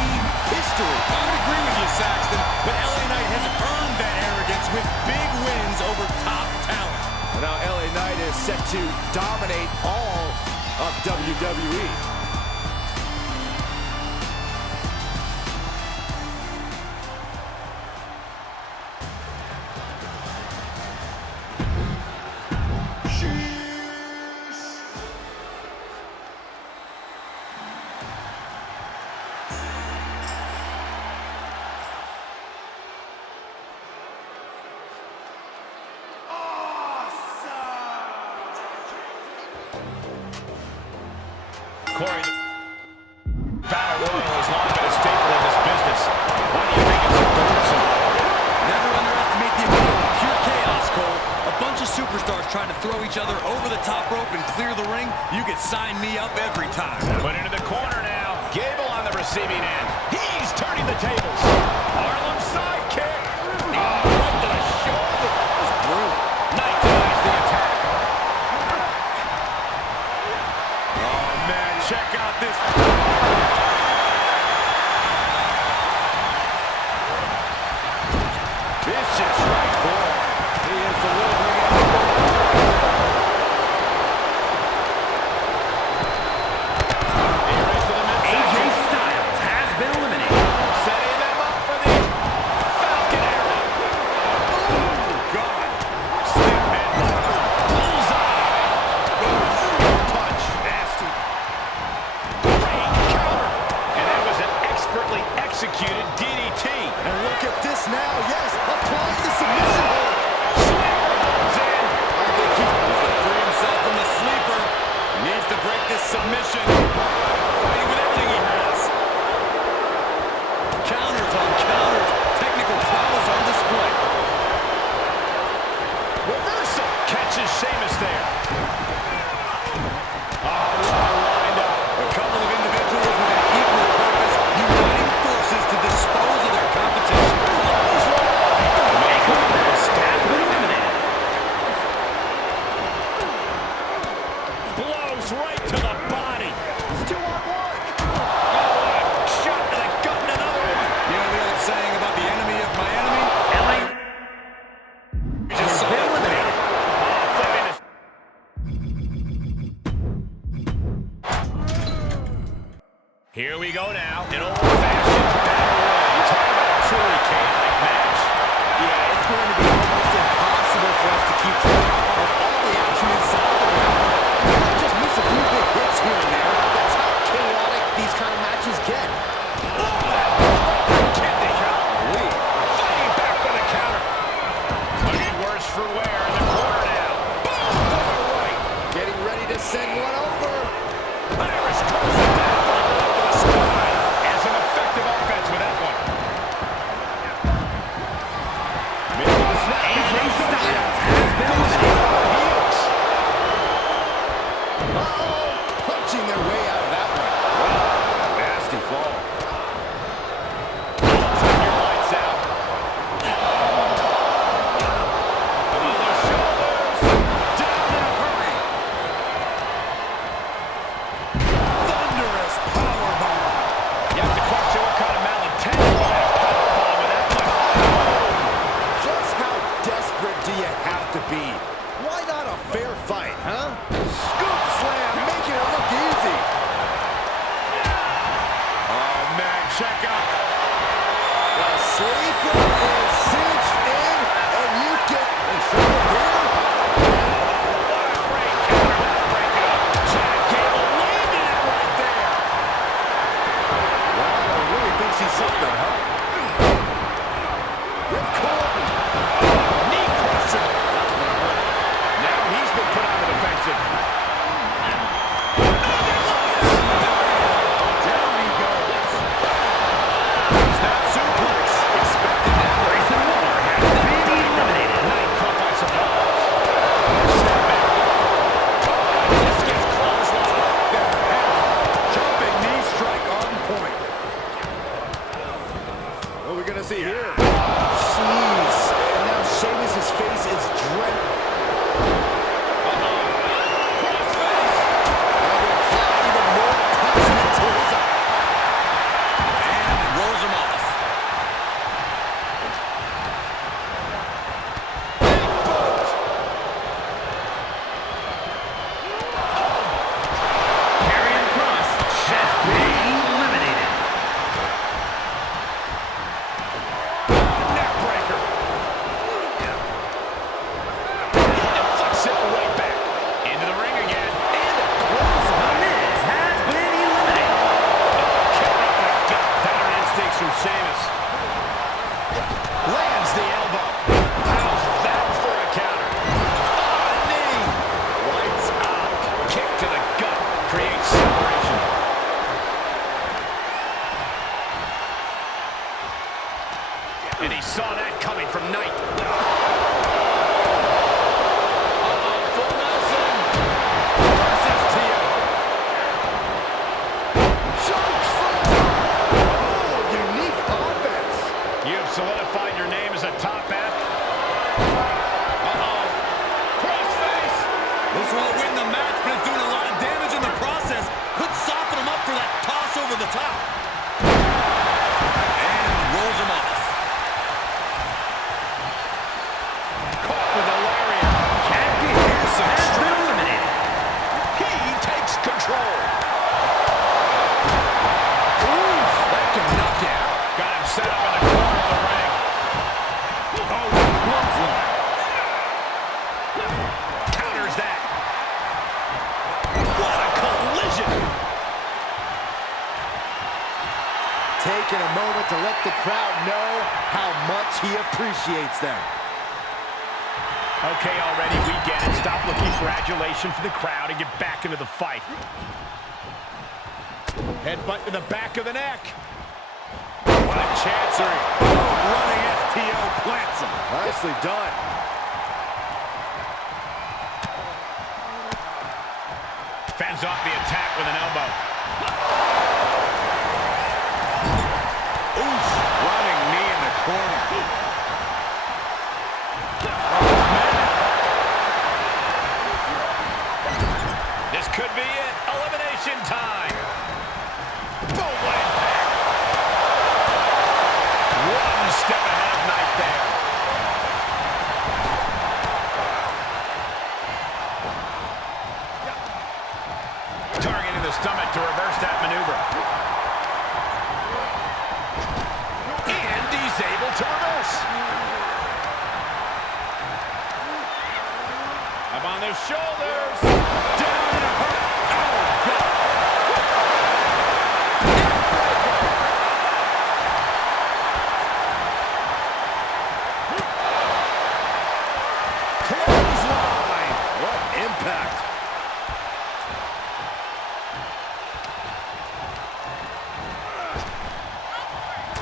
history. I would agree with you, Saxton, but LA Knight has earned that arrogance with big wins over top talent. And now LA Knight is set to dominate all of WWE. Corey, the Battle Royal has long been a staple of this business. Why do you think it's endured so long? Never underestimate the appeal of pure chaos, Cole. A bunch of superstars trying to throw each other over the top rope and clear the ring. You could sign me up every time. Put into the corner now. Gable on the receiving end. He's turning the tables. Harlem sidekick. Oh, right to the shoulder. That was brutal. Knight denies the attack. Oh, man, check out this. Vicious right forward. He is delivering it. Here is to the midsection. AJ Styles has been eliminated. Setting them up for the Knees right to the body. It's 2-on-1. Oh, a shot to the gut and another one. You know the old saying about the enemy of my enemy? LA has been eliminated. Here we go now. An old-fashioned battle royal. Talk about a truly chaotic match. Yeah, it's going to be almost impossible for us to keep track of all the action inside the ring. We might just miss a few big hits here and there. That's how chaotic these kind of matches get. Kidney. Fighting back with a counter. Looking worse for wear in the corner now. Boom! To the right. Getting ready to send one over. Irish curse attack over the spine. And some effective offense with that one. AJ Styles has been eliminated. Punching their way out of that one. Nasty fall. Turn your lights out. On the shoulders. Down in a hurry. Thunderous powerbomb. You have to question what kind of malintent that powerbomb with that one. Just how desperate do you have to be? Why not a fair fight, huh? Scoop slam, making it look easy. Oh, man, check out. The sleeper is cinched in, and you get a shot here. What a great counter. Break it up. Chad Gable landed it right there. Wow, he really thinks he's something, huh? Ripcord. Knee crusher. Now he's been put on the defensive. Down he goes. Snap suplex. Expected that. Grayson Waller has been eliminated. Night cup, I suppose. Step back. This gets clothesline. Jumping knee strike on point. What are we gonna see here? Sneeze. And now Sheamus' face is drenched. Crossface. And will apply even more punishment to his eye. And rolls him off. Karrion Kross has been eliminated. Neck breaker. Deflects it right back. Into the ring again. And a The Miz has been eliminated. counter up the gut. Better instincts from Sheamus. Lands the elbow. How's that for a counter? Oh, knee. Lights out. Kick to the gut. Creates separation. And he saw that coming from Knight. Full Nelson. Versus to you. Chokes from top. Oh, unique offense. You've solidified your name as a top app. Uh-oh. Crossface. This won't win the match, but it's doing a lot of damage in the process. Could soften him up for that toss over the top. And rolls him off. Caught with a lariat. Chad Gable has been eliminated. He takes control. Oof, that can knock you out. Got him set up in the corner of the ring. Oh, clothesline. Counters that. What a collision. Taking a moment to let the crowd know how much he appreciates them. Okay, already, we get it. Stop looking for adulation from the crowd and get back into the fight. Headbutt to the back of the neck. What a chancery. Running FTO plants him. Nicely done. Fends off the attack with an elbow. Oof, running knee in the corner. This could be it. Targeting the stomach to reverse that maneuver. And he's able to reverse. Up on the shoulders. Down in a hurt. Oh, God. Clothesline. What impact.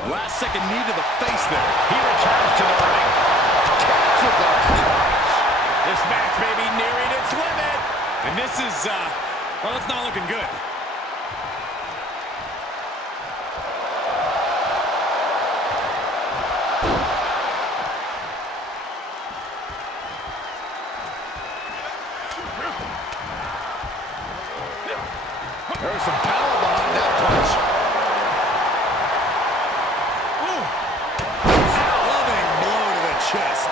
Last second knee to the face there. He returns to the ring. Catches the punch. This match may be nearing its limit. And this is, well, it's not looking good. There's some power behind that punch. Loving blow to the chest.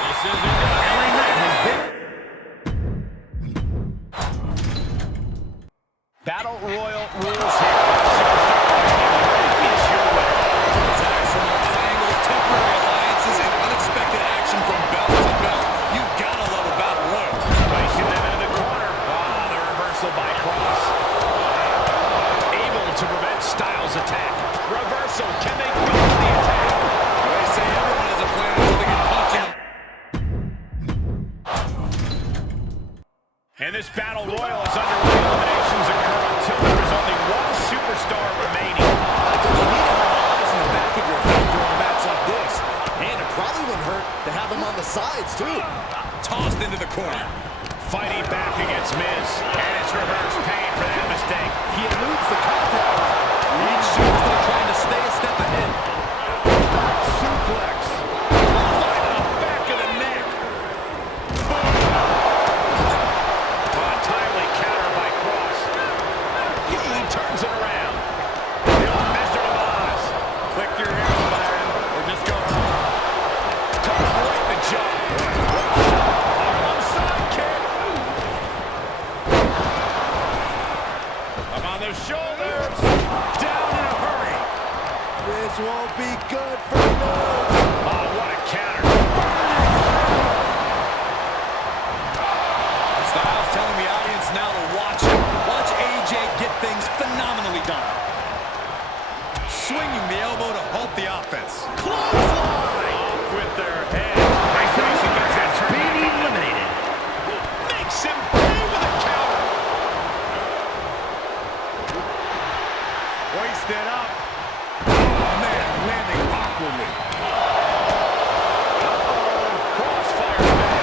This isn't good. Battle Royal rules here. Is your way. Attacks from all angles, temporary alliances, and unexpected action from belt to belt. You gotta love a battle royal. Placing them into the corner. Ah, the reversal by Cross. Able to prevent Styles' attack. Reversal. Can they go to the attack? They say everyone has a plan until they get punched out. And this Battle Royal is underway. Eliminations occur until there is only one superstar remaining. You need to have eyes in the back of your head during a match like this. And it probably wouldn't hurt to have them on the sides, too. Tossed into the corner. Fighting back against Miz. And it's reverse pain for that mistake. He eludes the contact. Reed shows they're trying to stay a step ahead. Suplex. Right in the back of the neck. A timely counter by Cross. He turns it around. The old Mr. Demise. Click your heels, Byron. Or just go home. Caught right in the jaw. Arm sidekick. Up on the shoulders. Down in a hurry. This won't be good for Miz. Oh, what a counter. Styles telling the audience now to watch him. Watch AJ get things phenomenally done. Swinging the elbow to halt the offense. Clothesline. Off with their head. Tyson gets that turn. Being eliminated. Makes him pay with a counter. Hoisted up. Oh, man, landing awkwardly. Crossfire back.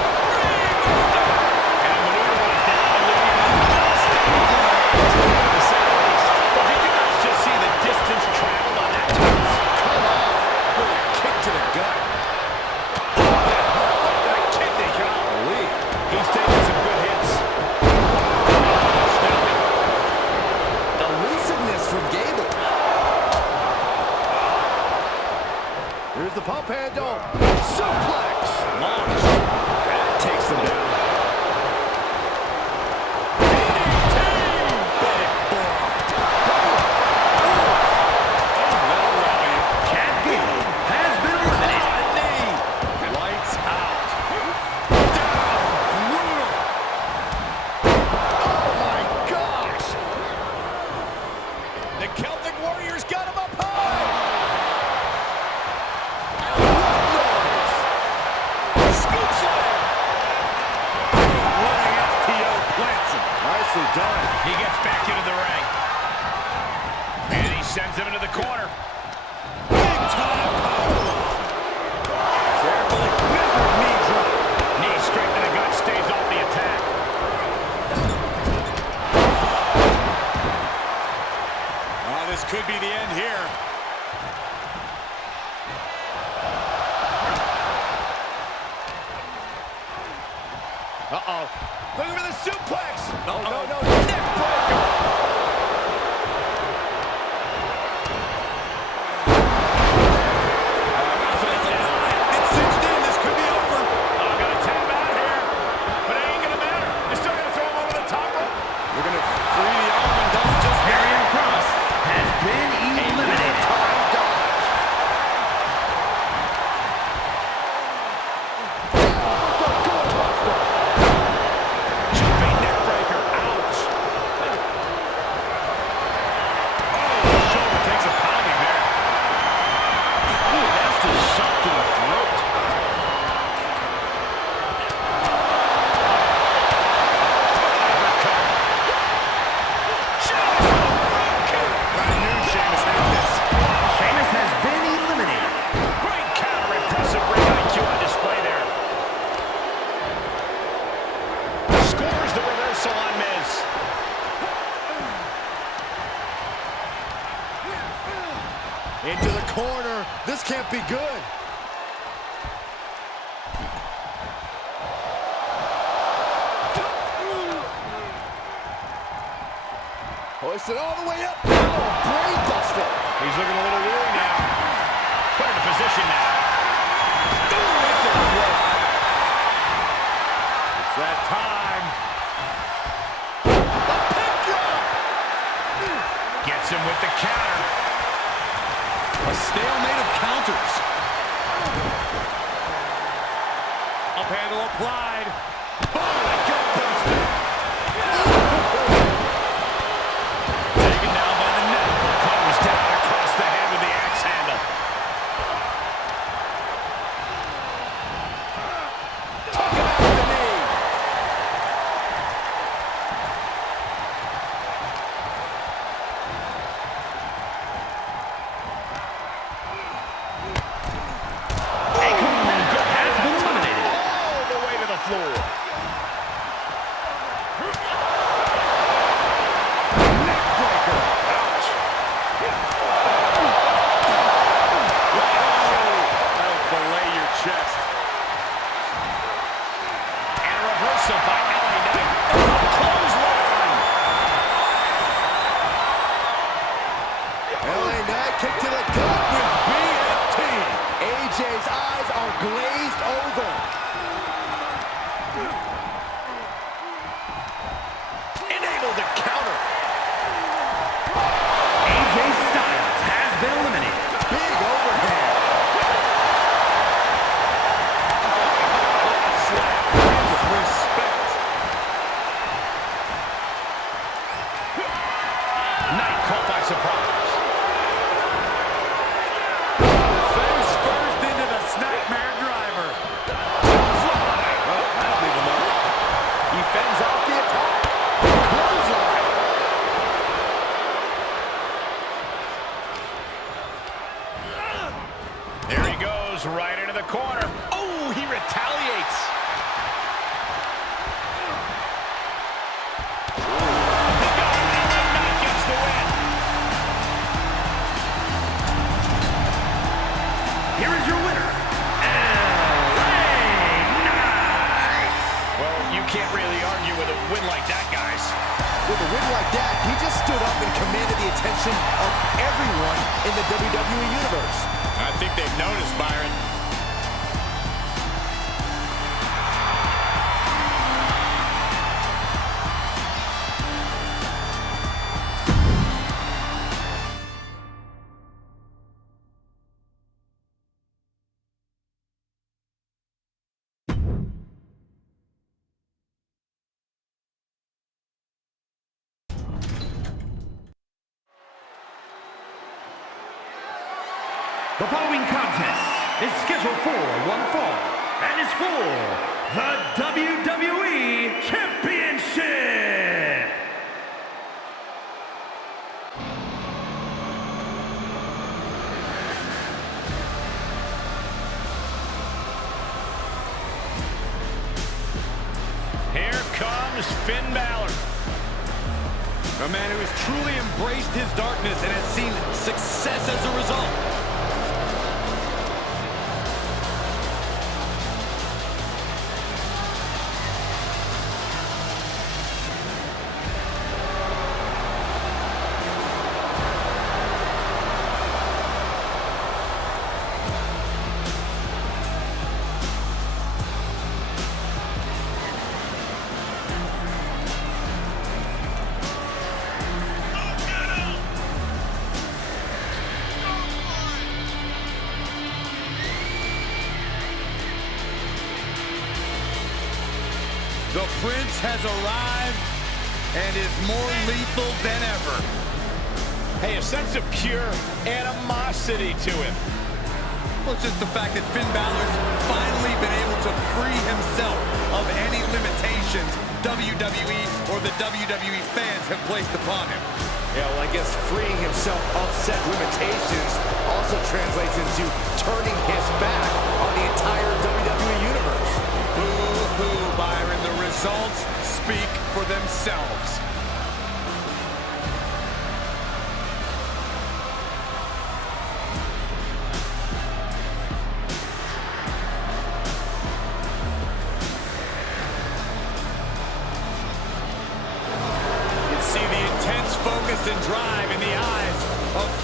And a maneuver like that will leave you to say the least. But did you guys just see the distance traveled on that toss? Come on. With a kick to the gut. That kidney. Golly. He's taking some good hits. Elusiveness from Gable. Here's the pump handle. Suplex. Launch. That takes them down. Big forearm. Chad Gable has been eliminated. Knee. Lights out. Down. Brutal. Oh, my gosh. The Celtic Warriors got him up high. Scoop slam. Running FTO plants him. Nicely done. He gets back into the ring. And he sends him into the corner. Big time power. Carefully. Measured knee drop. Knee straight to the gut, stays off the attack. Oh, this could be the end here. Uh-oh. Looking for the suplex. No, no, no. Neck breaker. Into the corner. This can't be good. Hoisted all the way up. Oh, brain buster. He's looking a little weary now. Put in position now. It's that time. A pin drop. Gets him with the counter. A stalemate of counters. Up handle applied. Taken down by the neck. Comes down across the head with the axe handle. Took him out with the knee. A competitor has been eliminated. All the way to the floor. Neckbreaker. Ouch. That'll fillet your chest. And a reversal by LA Knight. Clothesline. LA Knight kick to the gut with BFT. AJ's eyes are glazed over. Enable the counter. AJ Styles has been eliminated. Big overhead. Slap. Respect. Knight caught by surprise. Face first into the Snapmare Driver. That'll leave him up. He fends off the attack. Clothesline. There he goes, right into the corner. Oh, he retaliates. He got him. LA Knight gets the win. Here is your winner, LA Knight. Well, you can't really argue with a win like that, guys. With a win like that, he just stood up and commanded the attention of everyone in the WWE Universe. I think they've noticed, Byron. The following contest is scheduled for one fall and is for the WWE Championship. Here comes Finn Balor. A man who has truly embraced his darkness and has seen success as a result. The Prince has arrived and is more lethal than ever. Hey, a sense of pure animosity to him. Well, it's just the fact that Finn Balor's finally been able to free himself of any limitations WWE or the WWE fans have placed upon him. Yeah, well, I guess freeing himself of said limitations also translates into turning his back on the entire WWE Universe. Boo-hoo, Byron. The results speak for themselves.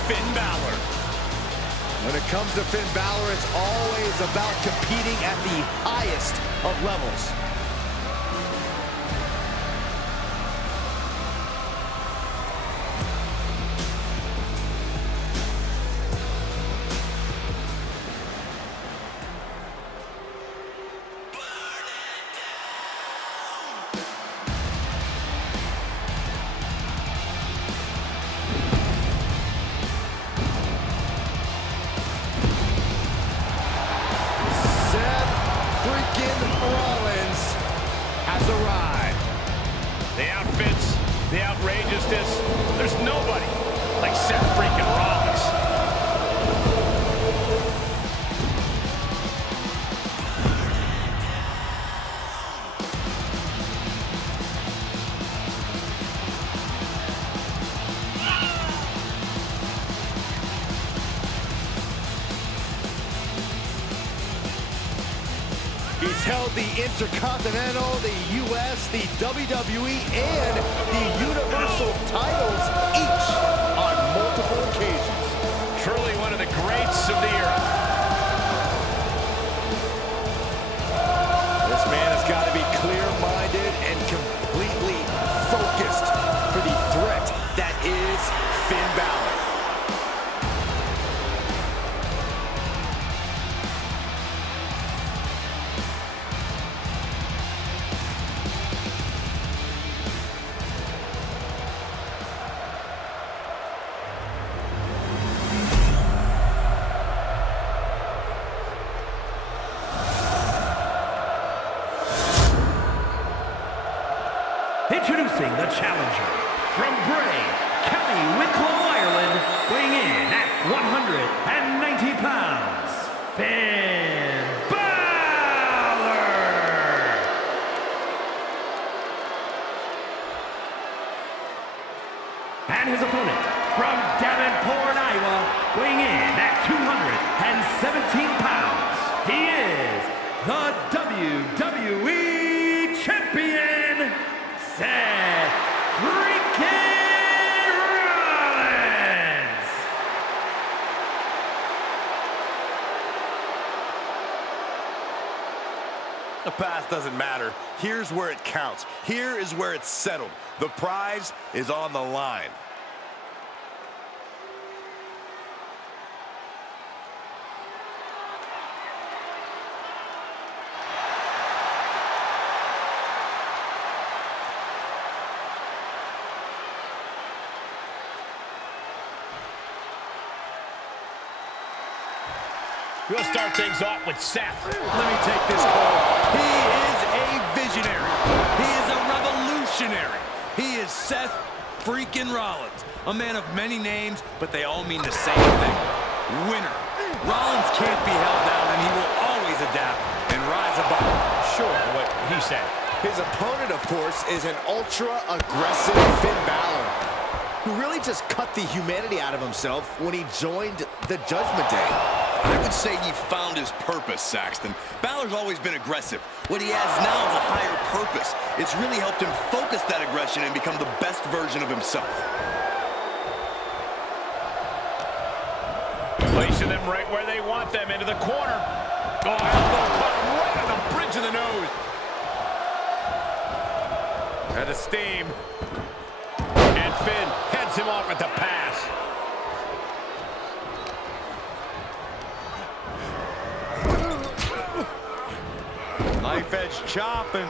Finn Balor. When it comes to Finn Balor, it's always about competing at the highest of levels. The outfits, the outrageousness, there's nobody like Seth freaking Rollins. He's held the Intercontinental, the US, the WWE, and the Universal titles, each on multiple occasions. Truly one of the greats of the era. This man has got to be clear-minded and completely focused for the threat that is Finn Balor. Introducing the challenger from Bray, County Wicklow, Ireland, weighing in at 190 pounds, Finn Balor! And his opponent from Davenport, Iowa, weighing in at 217 pounds, he is the WWE Champion, Seth freaking Rollins! The past doesn't matter. Here's where it counts. Here is where it's settled. The prize is on the line. We'll start things off with Seth. Let me take this call. He is a visionary. He is a revolutionary. He is Seth freaking Rollins. A man of many names, but they all mean the same thing. Winner. Rollins can't be held down, and he will always adapt and rise above. Sure, what he said. His opponent, of course, is an ultra-aggressive Finn Balor, who really just cut the humanity out of himself when he joined the Judgment Day. I would say he found his purpose, Saxton. Balor's always been aggressive. What he has now is a higher purpose. It's really helped him focus that aggression and become the best version of himself. Placing them right where they want them, into the corner. Oh, elbow cut right on the bridge of the nose. And the steam. And Finn heads him off at the pass. Knife edge chopping.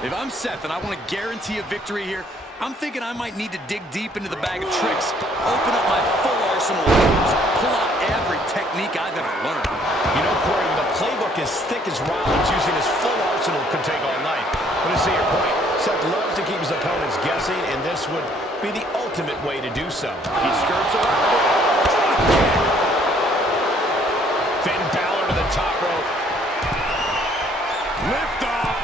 If I'm Seth and I want to guarantee a victory here, I'm thinking I might need to dig deep into the bag of tricks, open up my full arsenal of moves, pull out every technique I've ever learned. You know, Corey, with a playbook as thick as Rollins, using his full arsenal could take all night. But I see your point. Seth loves to keep his opponents guessing, and this would be the ultimate way to do so. He skirts around it. Finn Balor to the top rope. Lift off.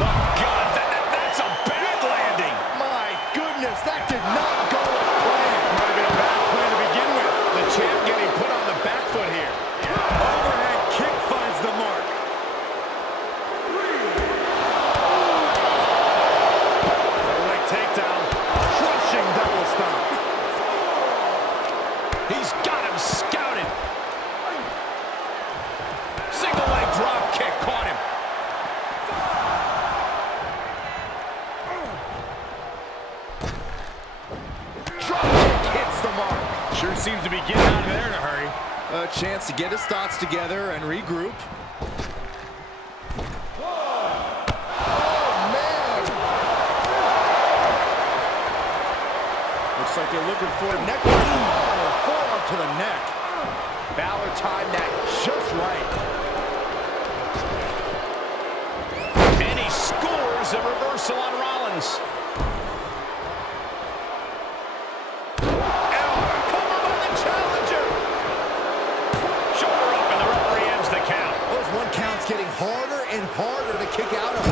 Oh, God, that's a bad landing. My goodness, that did not go as planned. Might have been a bad plan to begin with. The champ getting put on the back foot here. Overhead kick finds the mark. Leg takedown. Crushing. Sure seems to be getting out of there in a hurry. A chance to get his thoughts together and regroup. Looks like they're looking for a neck. Forearm to the neck. Balor timed that just right. And he scores a reversal on Rollins. Cover by the challenger. Shoulder up, and the referee ends the count. Those 1 counts getting harder and harder to kick out of.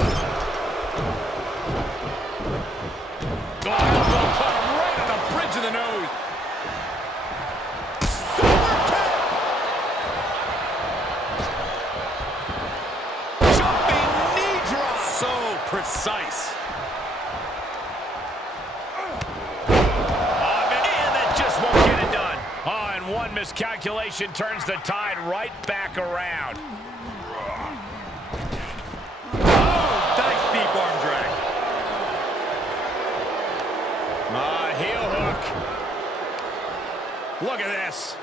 Right on the bridge of the nose. Jumping knee drop. So precise. And that just won't get it done. Oh, and one miscalculation turns the tide right back around. Oh, nice deep arm drag. Heel hook. Look at this.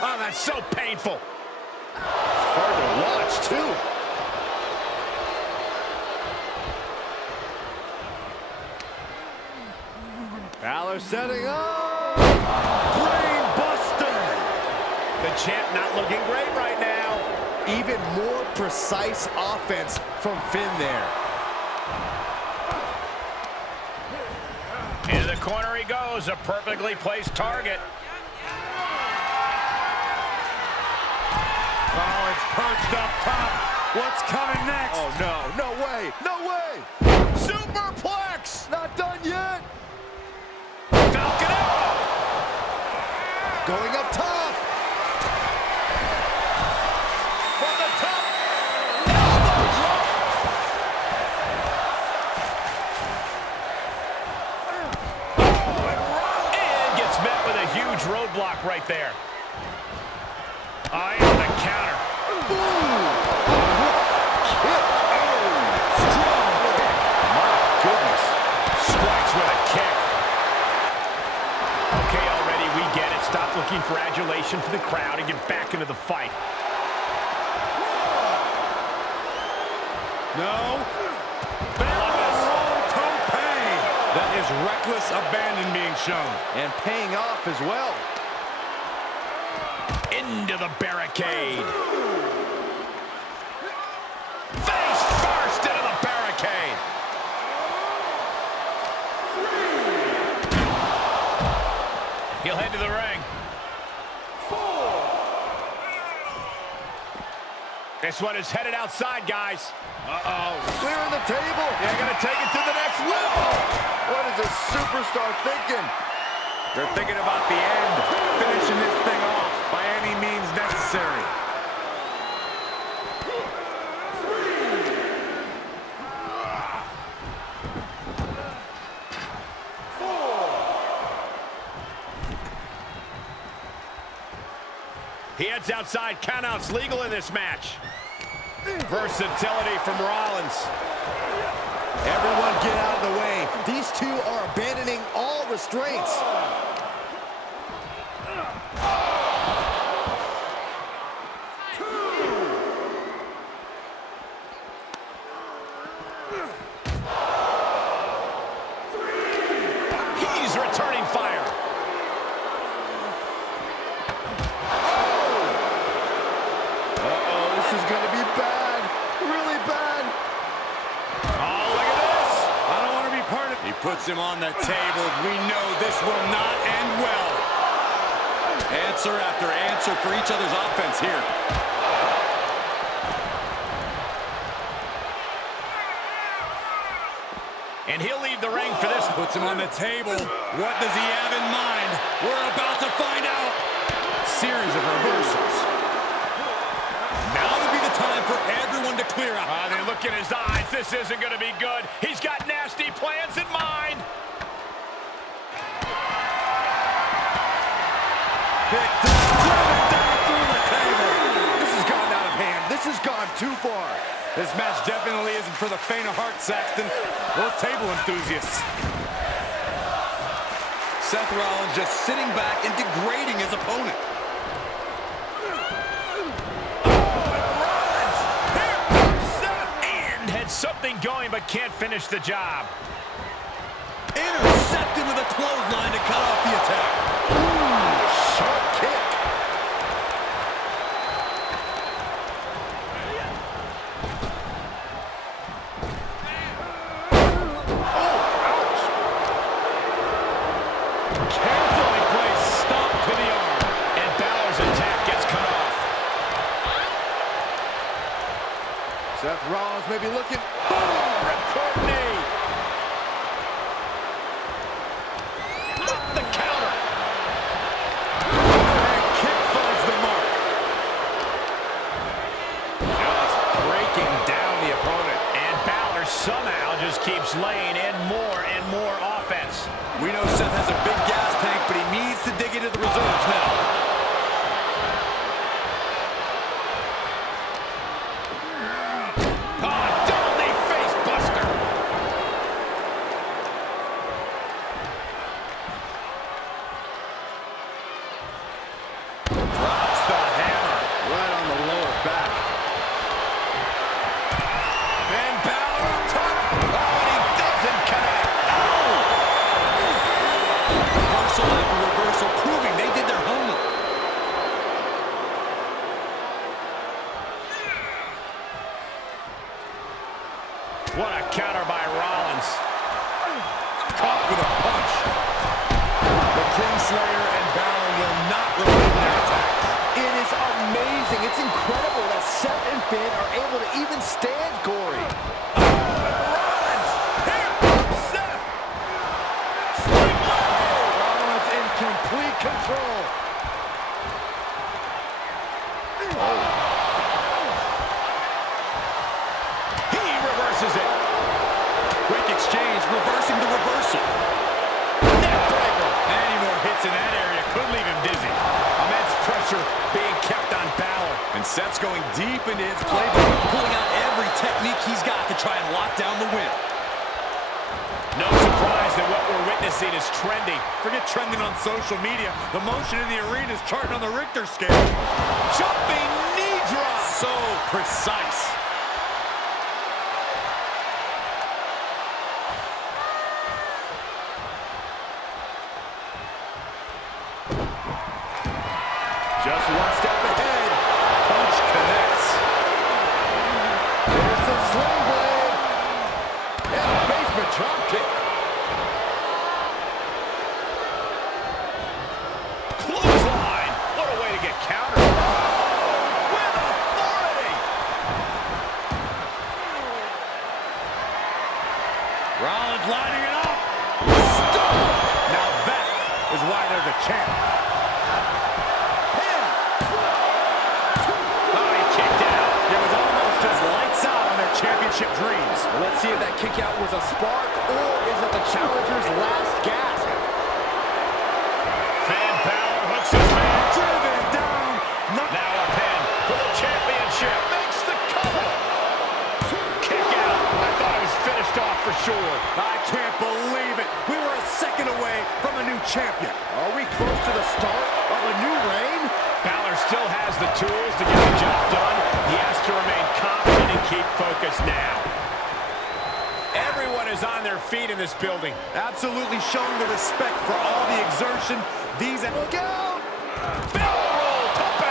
Oh, that's so painful. Hard to watch, too. Balor setting up. Brain buster. The champ not looking great right now. Even more precise offense from Finn there. Into the corner he goes, a perfectly placed target. Rollins perched up top. What's coming next? Oh, no. No way. No way. Superplex! Not done yet. Falcon arrow! Going up top. From the top. Elbow drop. And gets met with a huge roadblock right there. Eye on the counter. Strikes with a kick. Okay, already, we get it. Stop looking for adulation from the crowd and get back into the fight. No. That is reckless abandon being shown. And paying off as well. Into the barricade. Face first into the barricade. He'll head to the ring. This one is headed outside, guys. Uh-oh. Clearing the table. They're going to take it to the next level. What is this superstar thinking? They're thinking about the end, finishing this thing off by any means necessary. He heads outside. Countouts legal in this match. Versatility from Rollins. Everyone get out of the way. These two are abandoning all restraints. He's returning fire. Uh-oh, this is going to be bad. Really bad. Oh, look at this. I don't want to be part of it. He puts him on the table. We know this will not end well. Answer after answer for each other's offense here. And he'll leave the ring for this. Puts him on the table. What does he have in mind? We're about to find out. Series of reversals. Now would be the time for everyone to clear out. They look in his eyes. This isn't going to be good. He's got nasty plans in mind. Picked up, driven down through the table. This has gone out of hand. This has gone too far. This match definitely isn't for the faint of heart, Saxton, or table enthusiasts. Seth Rollins just sitting back and degrading his opponent. Something going, but can't finish the job. Intercepted with a clothesline to cut off the attack. Ooh, sharp kick. Oh, ouch. Carefully placed stomp to the arm. And Balor's attack gets cut off. Seth Rollins may be looking. Boom! Ripcord knee. The counter. And kick finds the mark. Just breaking down the opponent. And Balor somehow just keeps laying in more and more offense. We know Seth has a big gas tank, but he needs to dig into the reserves now. What a counter by Rollins. Caught with a punch. The Kingslayer and Balor will not relent their attacks. It is amazing. It's incredible that Seth and Finn are able to even stand Corey. Rollins! Here comes Seth! Rollins in complete control. Reverses it. Quick exchange, reversing the reversal. Neckbreaker. Any more hits in that area could leave him dizzy. Immense pressure being kept on Balor. And Seth's going deep into his playbook, pulling out every technique he's got to try and lock down the win. No surprise that what we're witnessing is trending. Forget trending on social media. The motion in the arena is charting on the Richter scale. Jumping knee drop. So precise. Just one step ahead. Punch connects. There's the sling blade. And a basement drop kick. Clothesline. What a way to get countered. With authority. Rollins lining it up. Stop. Now that is why they're the champ. Championship dreams. Let's see if that kick out was a spark or is it the challenger's last gasp? Finn Balor hooks his man. Driven down. Now a pin for the championship. Makes the cover. Kick out. I thought it was finished off for sure. I can't believe it. We were a second away from a new champion. Are we close to the start of a new reign? Balor still has the tools to get the job done. He has to remain confident and keep focused now. Everyone is on their feet in this building. Absolutely showing the respect for all the exertion. Look out! Barrel roll, Tope!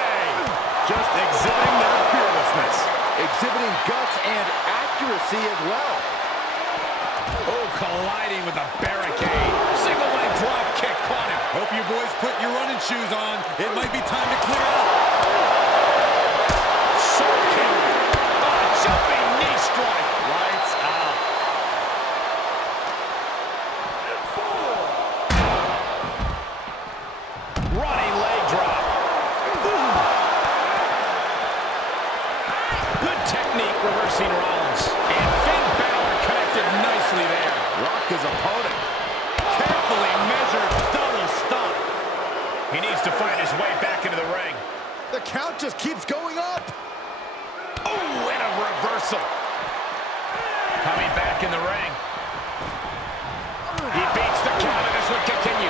Just exhibiting their fearlessness. Exhibiting guts and accuracy as well. Oh, colliding with a barricade. Single leg drop kick caught him. Hope you boys put your running shoes on. It might be time to clear out. Jumping knee strike. Lights out. Running leg drop. Good technique reversing Rollins. And Finn Balor connected nicely there. Rocked his opponent. Carefully measured double stomp. He needs to find his way back into the ring. The count just keeps going up. Oh, and a reversal. Coming back in the ring. He beats the count, and this would continue.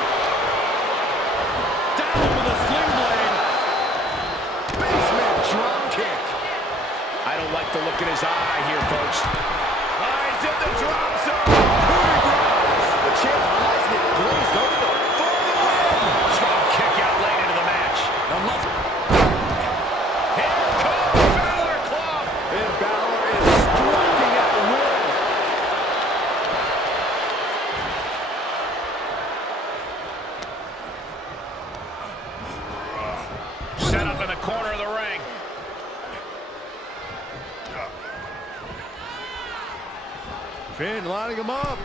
Finn lining him up.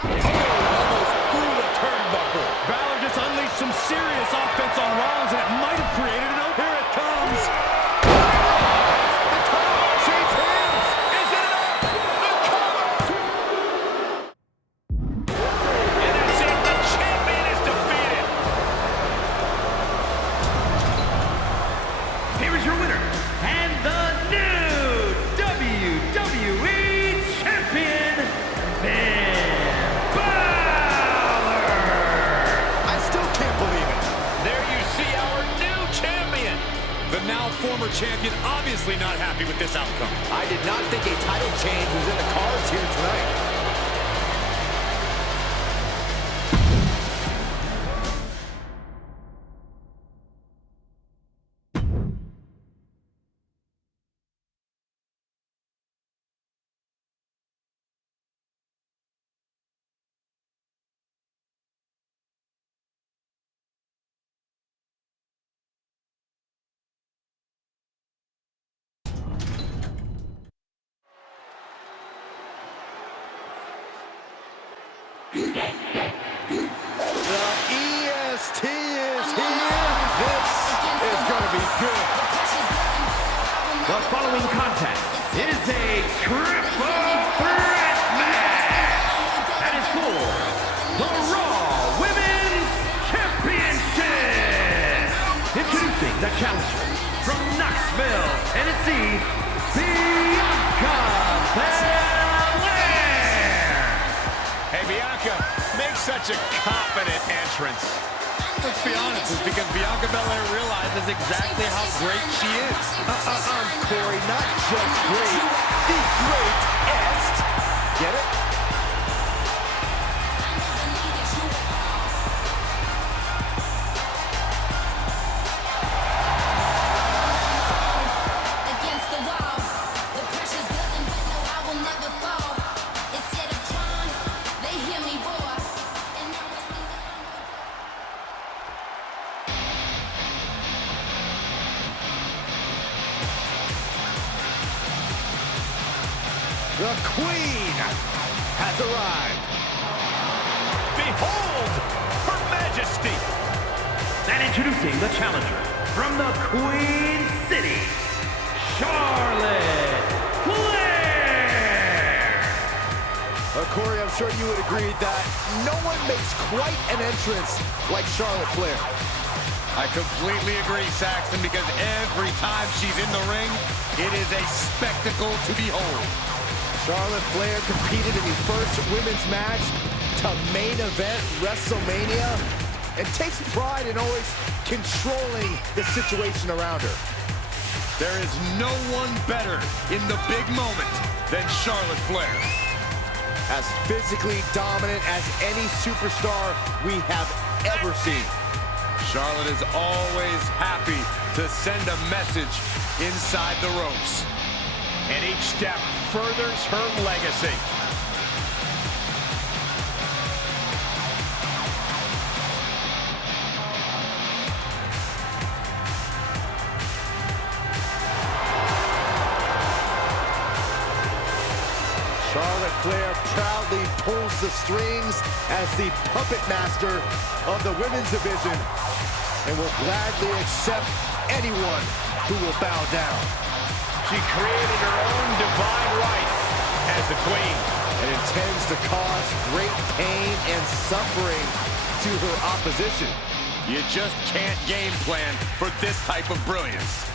Almost through the turnbuckle. Balor just unleashed some serious offense on Rollins, and it might have created an opening. Here it comes. The top change hands. Is it enough? The cover! And that's it. The champion is defeated. Here is your winner, and the new WWE Champion, Finn Balor! I still can't believe it. There you see our new champion. The now former champion obviously not happy with this outcome. I did not think a title change was in the cards here tonight. The EST is here. This is going to be good. The following contest is a triple threat match. That is for the Raw Women's Championship. Introducing the challenger from Knoxville, Tennessee, Bianca Belair. Hey, Bianca, make such a confident entrance. Let's be honest, it's because Bianca Belair realizes exactly how great she is. Corey, not just great, the greatest. Get it? Against the wall, the pressure's building, but no, I will never fall. Instead of climb, they hear me roar, and now I see that The Queen has arrived. Behold, Her Majesty. And introducing the challenger from the Queen City, Charlotte Flair. Corey, I'm sure you would agree that no one makes quite an entrance like Charlotte Flair. I completely agree, Saxton, because every time she's in the ring, it is a spectacle to behold. Charlotte Flair competed in the first women's match to main event WrestleMania and takes pride in always controlling the situation around her. There is no one better in the big moment than Charlotte Flair. As physically dominant as any superstar we have ever seen. Charlotte is always happy to send a message inside the ropes. And each step furthers her legacy. Charlotte Flair proudly pulls the strings as the puppet master of the women's division and will gladly accept anyone who will bow down. She created her own divine right as the Queen. And intends to cause great pain and suffering to her opposition. You just can't game plan for this type of brilliance.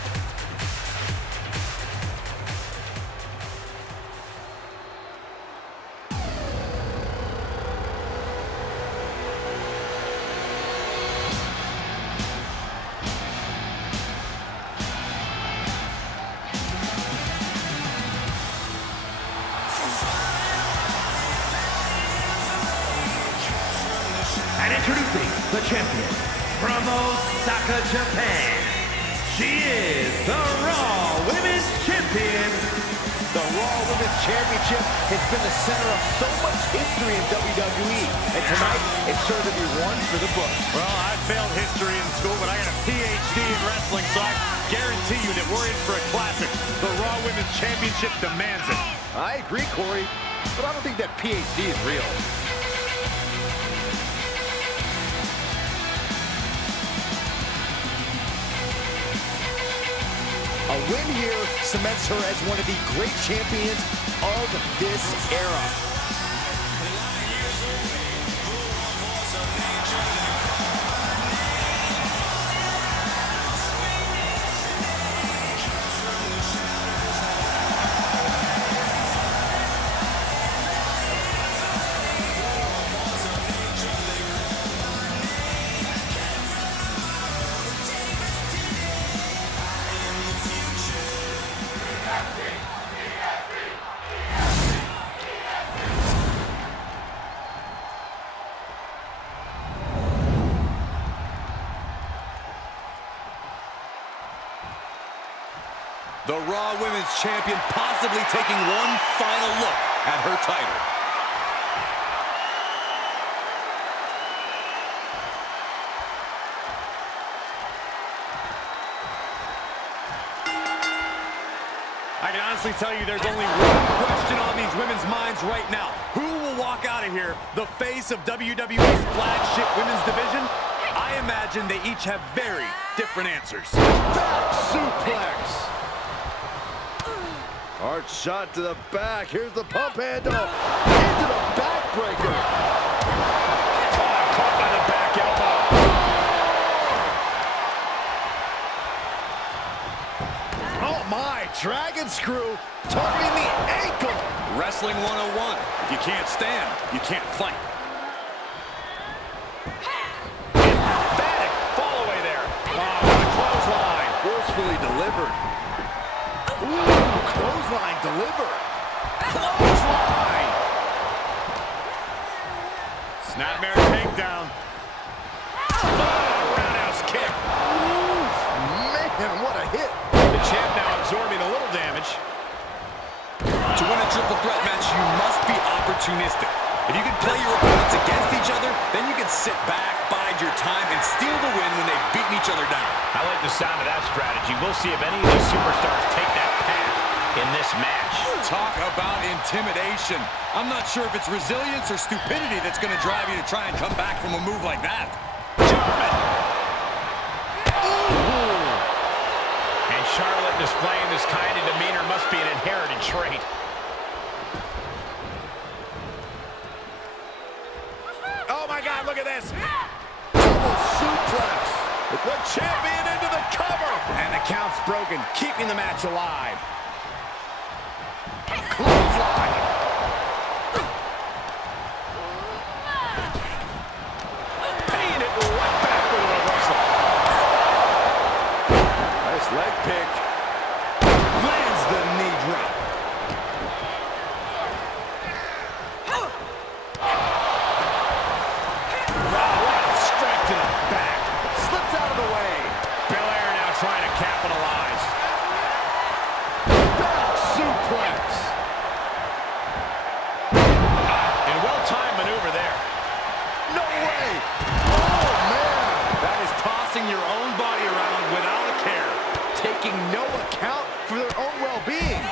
And introducing the champion from Osaka, Japan. She is the Raw Women's Champion. The Raw Women's Championship has been the center of so much history in WWE. And tonight, it's sure to be one for the books. Well, I failed history in school, but I got a PhD in wrestling, so I guarantee you that we're in for a classic. The Raw Women's Championship demands it. I agree, Corey. but I don't think that PhD is real. A win here cements her as one of the great champions of this era. The Raw Women's Champion possibly taking one final look at her title. I can honestly tell you there's only one question on these women's minds right now. Who will walk out of here the face of WWE's flagship women's division? I imagine they each have very different answers. Back suplex. Hard shot to the back. Here's the pump handle. Into the backbreaker. Caught by the back elbow. Oh my, dragon screw targeting the ankle. Wrestling 101. If you can't stand, you can't fight. Emphatic fall away there. Oh, what a clothesline. Forcefully delivered. Ooh, clothesline delivered. Clothesline. Snapmare takedown. Oh, roundhouse kick. Oof, man, what a hit. The champ now absorbing a little damage. To win a triple threat match, you must be opportunistic. If you can play your opponents against each other, then you can sit back, bide your time, and steal the win when they've beaten each other down. I like the sound of that strategy. We'll see if any of these superstars take that path in this match. Talk about intimidation. I'm not sure if it's resilience or stupidity that's going to drive you to try and come back from a move like that. German. And Charlotte displaying this kind of demeanor must be an inherited trait. Oh my God, look at this. Double suplex. The champion into the cover. And the count's broken, keeping the match alive. Clothesline. Paying it right back with a reversal. Nice leg pick. Lands the knee drop. Strike to the back. Slips out of the way. Belair now trying to capitalize. Back suplex. And well-timed maneuver there. No way. Oh, man. That is tossing your own body around without a care. Taking no account for their own well-being.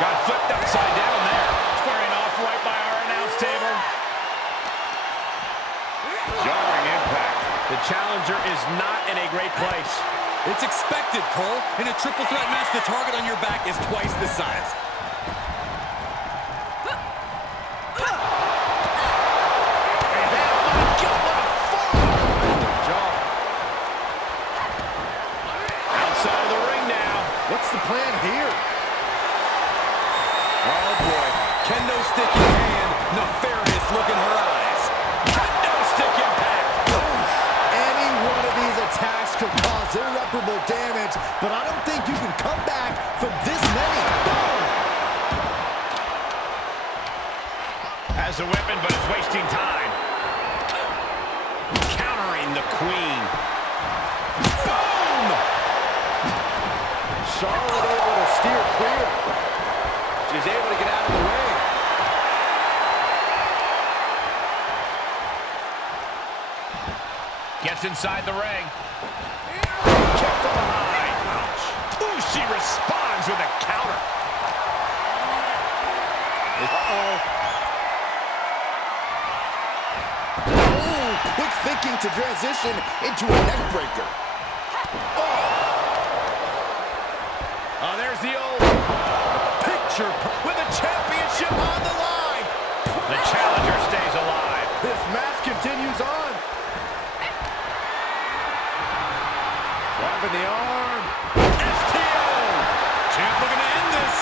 Got flipped upside down there. Squaring off right by our announce table. Jarring impact. The challenger is not in a great place. It's expected, Cole. In a triple threat match, the target on your back is twice the size. Outside of the ring now. What's the plan here? Oh, boy. Kendo stick in hand, nefarious look in her eyes. Kendo stick impact. Any one of these attacks could cause irreparable damage, but I don't think you can come back from this many. Boom! Has a weapon, but is wasting time. Countering the queen. Boom! Charlotte able to steer clear. She's able to get out of the way. Gets inside the ring. Kick from behind. Ouch. Ooh, she responds with a counter. Uh-oh. thinking to transition into a neck breaker. Oh, there's the old picture with the championship on the line. The challenger stays alive. This match continues on. Grabbing the arm. STO! Champ looking to end this.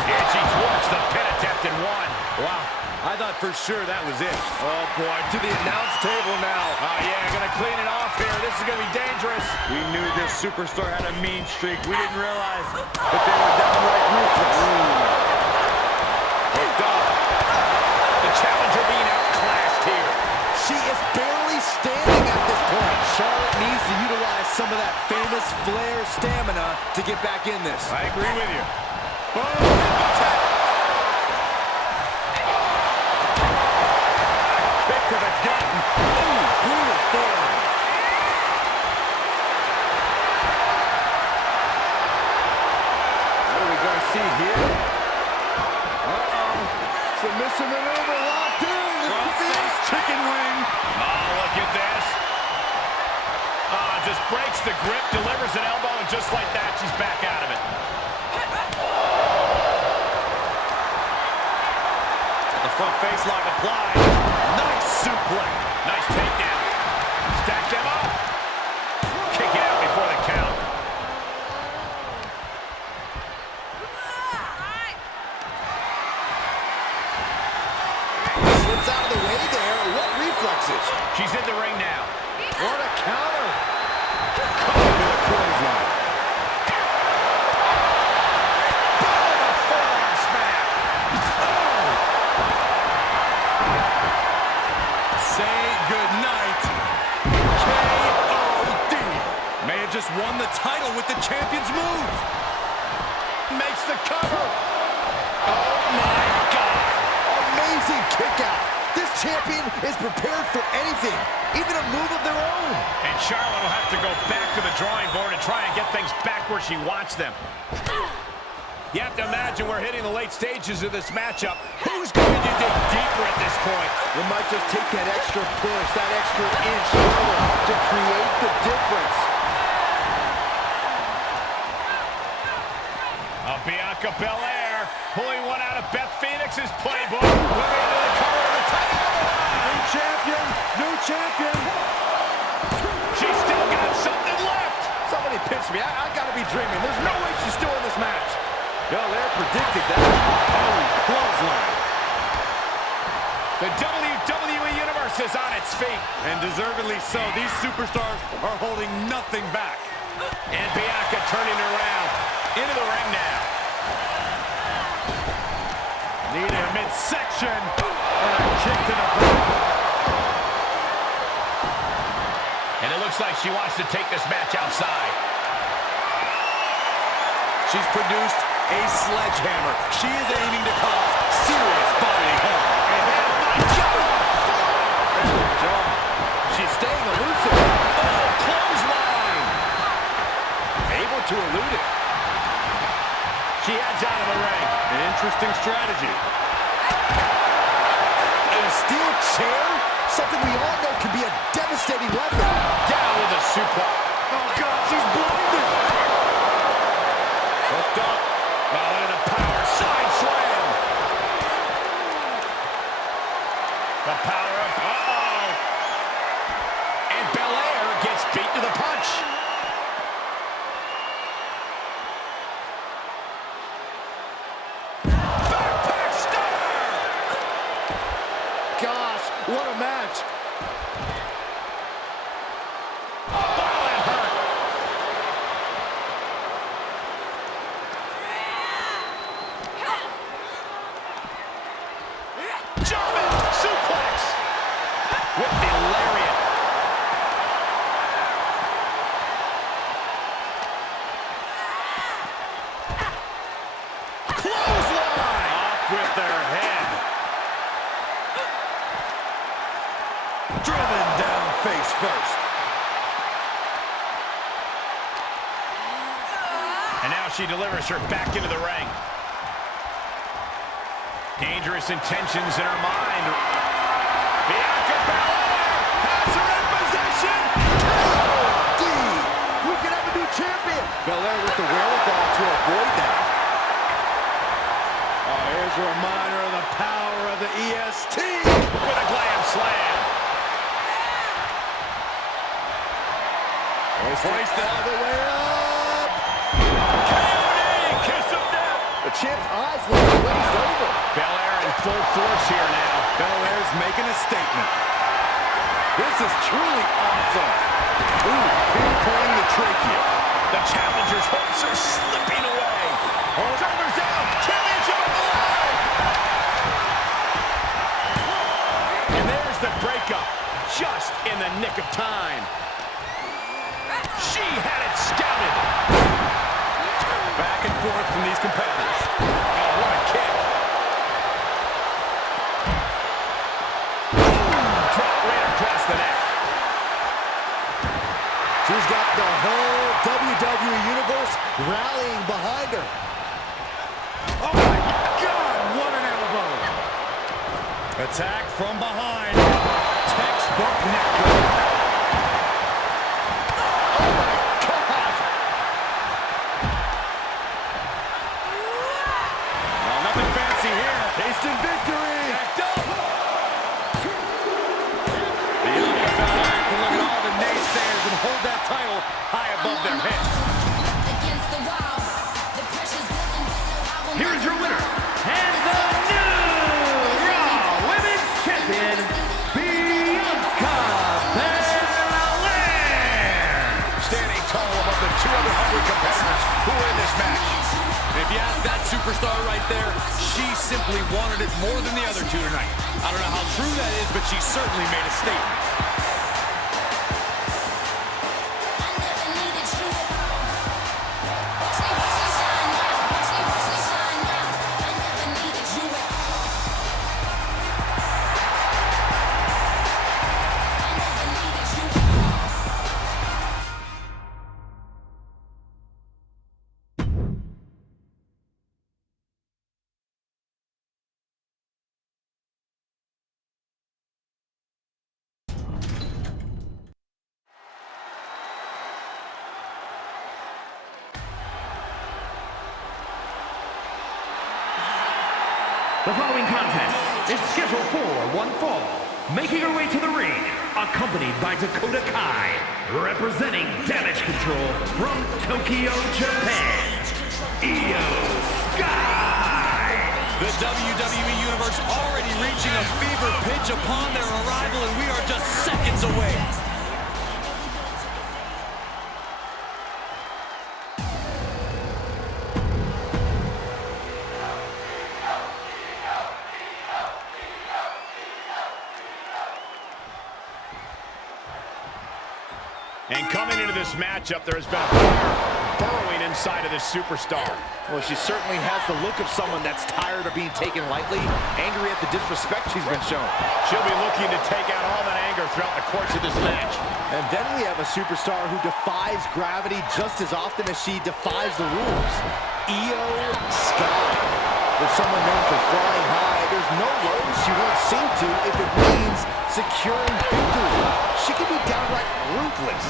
And she thwarts the pin attempt in one. Wow, I thought for sure that was it. Oh, boy, to the announce table now. Oh, yeah, gonna clean it off here. This is gonna be dangerous. We knew this superstar had a mean streak. We didn't realize that they were downright ruthless. Hooked up. The challenger being outclassed here. She is barely standing at this point. Charlotte needs to utilize some of that famous Flair stamina to get back in this. I agree with you. Kick to the gut. Ooh, brutal form. What are we going to see here? Uh-oh. Submission maneuver locked in. This could be it. Chicken wing. Oh, look at this. Just breaks the grip, delivers an elbow, and just like that, she's back out of it. The front face lock applied. Nice suplex. Nice takedown. Stack them up. Kick it out before the count. Slips out of the way there. What reflexes? She's in the ring now. What a counter. Caught into the clothesline. Boom! A forearm smack. Say goodnight. K.O.D. May have just won the title with the champion's move. Makes the cover. Oh, my God. Amazing kick out. This champion is prepared for anything, even a move of their own. And Charlotte will have to go back to the drawing board and try and get things back where she wants them. You have to imagine we're hitting the late stages of this matchup. Who's going to dig deeper at this point? It might just take that extra push, that extra inch forward to create the difference. Bianca Belair pulling one out of Beth Phoenix's playbook. Moving into the cover of the title. New champion, new champion. She's still got something left. Somebody pinch me. I gotta be dreaming. There's no way she's still in this match. Belair predicted that. Oh, clothesline. The WWE Universe is on its feet. And deservedly so. These superstars are holding nothing back. And Bianca turning around. Into the ring now. Knee to midsection. And a kick to the back. And it looks like she wants to take this match outside. She's produced a sledgehammer. She is aiming to cause serious bodily harm. And oh my God! Good job. She's staying elusive. Oh, clothesline! Able to elude it. She heads out of the ring. An interesting strategy. A steel chair? Something we all know can be a devastating weapon. Down with a suplex. Oh, God, she's blinded. Hooked up. Well, into the power. Side slam. The power of... Uh-oh. And Belair gets beat to the punch. Backpack stunner. Gosh, what a match. Wow, that hurt. German suplex with the lariat. Clothesline off with their head. Driven down face first. And now she delivers her back into the ring. Dangerous intentions in her mind. Bianca Belair has EST. With a glam slam. Hoisted all the way up. KOD, kiss of death. The champ's eyes look glazed over. Belair in full force here now. Belair's making a statement. This is truly awesome. Ooh, pinpointing the trachea. The challenger's hopes are slipping away. Shoulders down, championship on the line. And there's the breakup, just in the nick of time. She had it scouted. Back and forth from these competitors. Oh, what a kick. Drop right across the neck. She's got the whole WWE Universe rallying behind her. Oh my God, what an elbow. Attack from behind. Textbook neckbreaker. Oh my God! Oh, nothing fancy here. Tasting victory! Backed up. The Iron can look at all the naysayers and hold that title high above their heads. Against the wall. The pressure's building, but no, I will Here's not your winner, and the new Raw Women's Champion, Bianca Belair. Standing tall above the 200 hungry competitors who are in this match. If you ask that superstar right there, she simply wanted it more than the other two tonight. I don't know how true that is, but she certainly made a statement. I never needed you at all. Watch me shine now. Watch me shine now. I never needed you at all. I never needed you at all. The following contest is scheduled for one fall. Making her way to the ring, accompanied by Dakota Kai, representing Damage Control from Tokyo, Japan, Io Sky. The WWE Universe already reaching a fever pitch upon their arrival, and we are just seconds away. And coming into this matchup, there has been a fire burrowing inside of this superstar. Well, she certainly has the look of someone that's tired of being taken lightly, angry at the disrespect she's been shown. She'll be looking to take out all that anger throughout the course of this match. And then we have a superstar who defies gravity just as often as she defies the rules. Io Sky. For someone known for flying high, there's no lows she won't sink to if it means securing victory. She can be downright ruthless.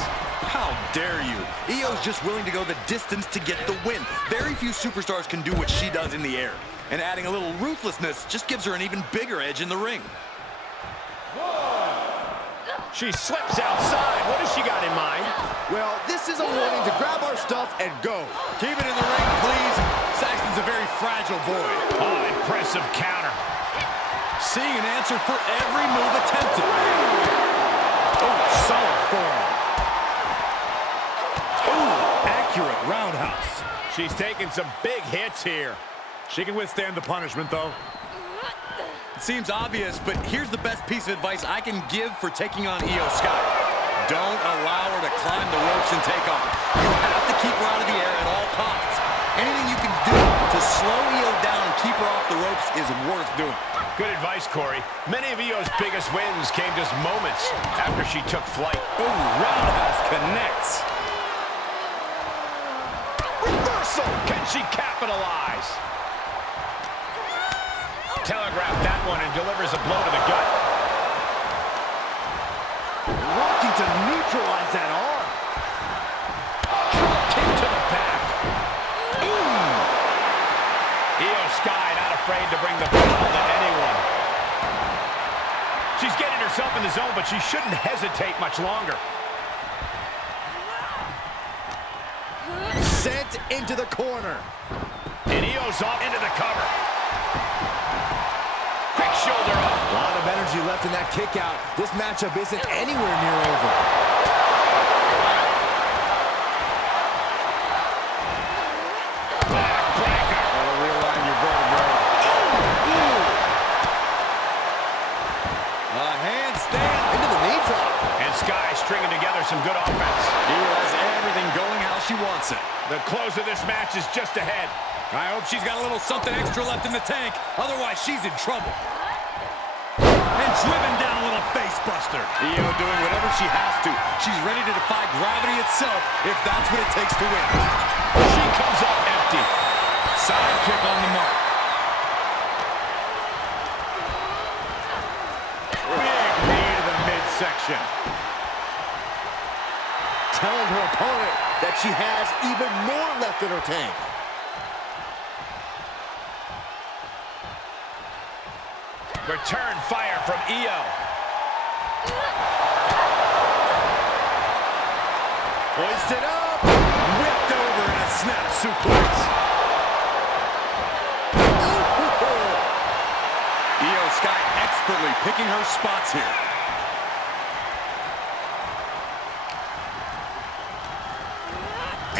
How dare you? Io's just willing to go the distance to get the win. Very few superstars can do what she does in the air. And adding a little ruthlessness just gives her an even bigger edge in the ring. She slips outside. What has she got in mind? Well, this is a warning to grab our stuff and go. Keep it in the ring, please. Saxton's a very fragile boy. Oh, impressive counter. Seeing an answer for every move attempted. Oh, solid form. Accurate roundhouse. She's taking some big hits here. She can withstand the punishment, though. It seems obvious, but here's the best piece of advice I can give for taking on Io Sky. Don't allow her to climb the ropes and take off. You have to keep her out of the air at all costs. Anything you can do to slow Io down and keep her off the ropes is worth doing. Good advice, Corey. Many of Io's biggest wins came just moments after she took flight. Ooh, roundhouse connects. Reversal! Can she capitalize? Telegraphed that one and delivers a blow to the gut. Working to neutralize that arm. Drop kick to the back. Io Sky not afraid to bring the ball to anyone. but she shouldn't hesitate much longer. Sent into the corner. And Io's off into the cover. Quick shoulder up. A lot of energy left in that kick out. This matchup isn't anywhere near over. Backbreaker. That'll realign your vertebrae. A handstand. Into the knee drop. And Sky stringing together some good offense. Io has everything going how she wants it. The close of this match is just ahead. I hope she's got a little something extra left in the tank. Otherwise, she's in trouble. And driven down with a face buster. Io doing whatever she has to. She's ready to defy gravity itself if that's what it takes to win. She comes up empty. Side kick on the mark. Big knee to the midsection. Telling her opponent that she has even more left in her tank. Return fire from Io. Hoisted up. Whipped over in a snap suplex. Io Sky expertly picking her spots here.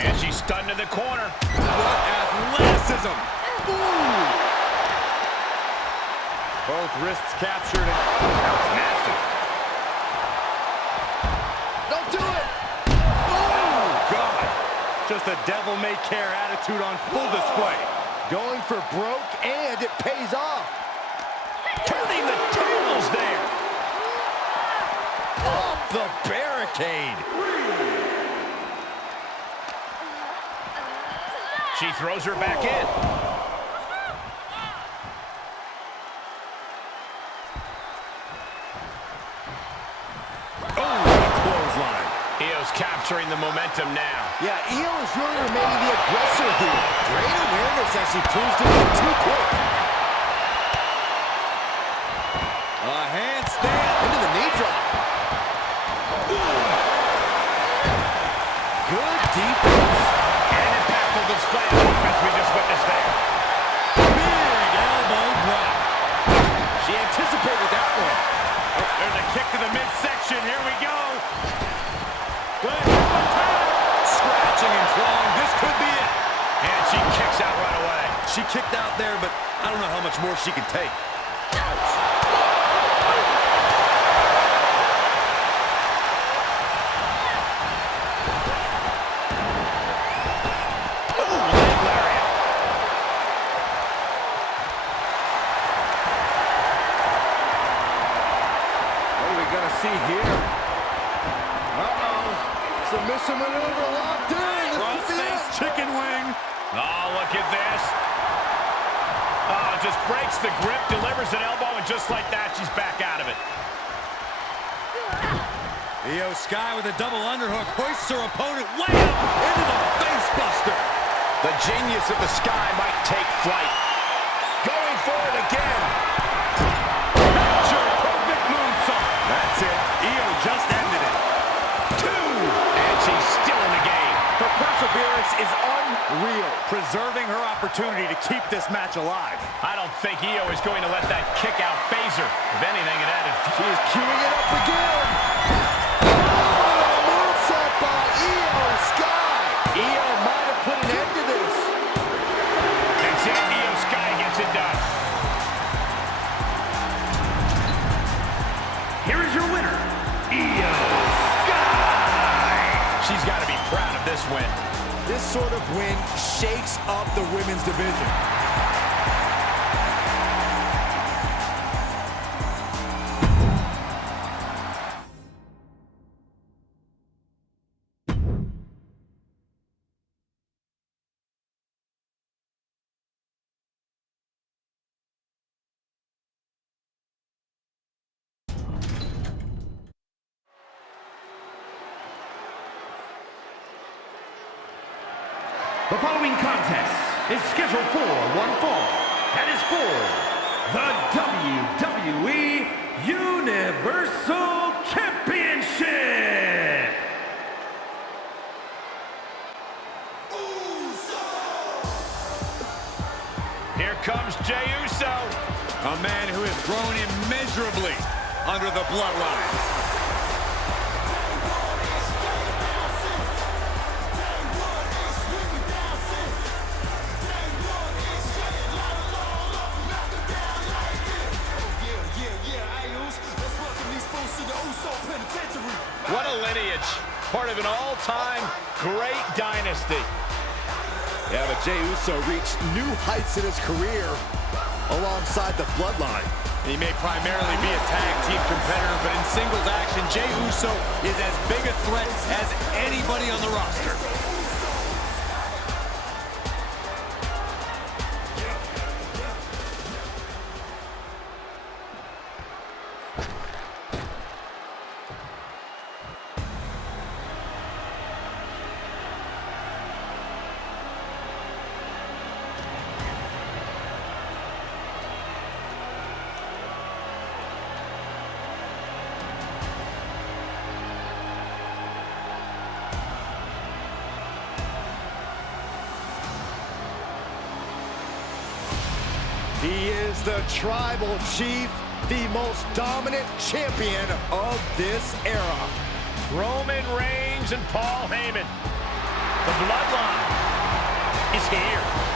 And she's stunned in the corner. What athleticism. Ooh. Both wrists captured. That was nasty. Don't do it! Oh, God. Just a devil-may-care attitude on full display. Going for broke, and it pays off. Turning the tables there. Off the barricade. She throws her back in. Io's capturing the momentum now. Yeah, Io is really remaining the aggressor here. Great awareness as she proves to be too quick. A handstand. Into the knee drop. Good defense. And an impactful display of offense we just witnessed there. Big elbow drop. She anticipated that one. Oh, there's a kick to the midsection. Here we go. Scratching and clawing. This could be it. And she kicks out right away. She kicked out there, but I don't know how much more she can take. See here. Submission maneuver locked in. Cross-face chicken wing. Oh, look at this. Oh, just breaks the grip, delivers an elbow, and just like that, she's back out of it. Io Sky with a double underhook hoists her opponent way up into the face buster. The genius of the Sky might take flight. Going for it again. Perfect moonsault. That's it. Io just ended it. 2. And she's still in the game. Her perseverance is unreal. Preserving her opportunity to keep this match alive. I don't think Io is going to let that kick out phase her. If anything, it added. She is queuing it up again. Moonsault by Io Sky. Io might have put an end to this. That's it. Io Sky gets it done. Here is your winner, Io Sky. She's got to be proud of this win. This sort of win shakes up the women's division. The following contest is scheduled for one fall and is for the WWE Universal Championship. Here comes Jey Uso. A man who has grown immeasurably under the bloodline. What a lineage. Part of an all-time great dynasty. Yeah, but Jey Uso reached new heights in his career alongside the bloodline. He may primarily be a tag team competitor, but in singles action, Jey Uso is as big a threat as anybody on the roster. He is the tribal chief, the most dominant champion of this era. Roman Reigns and Paul Heyman. The bloodline is here.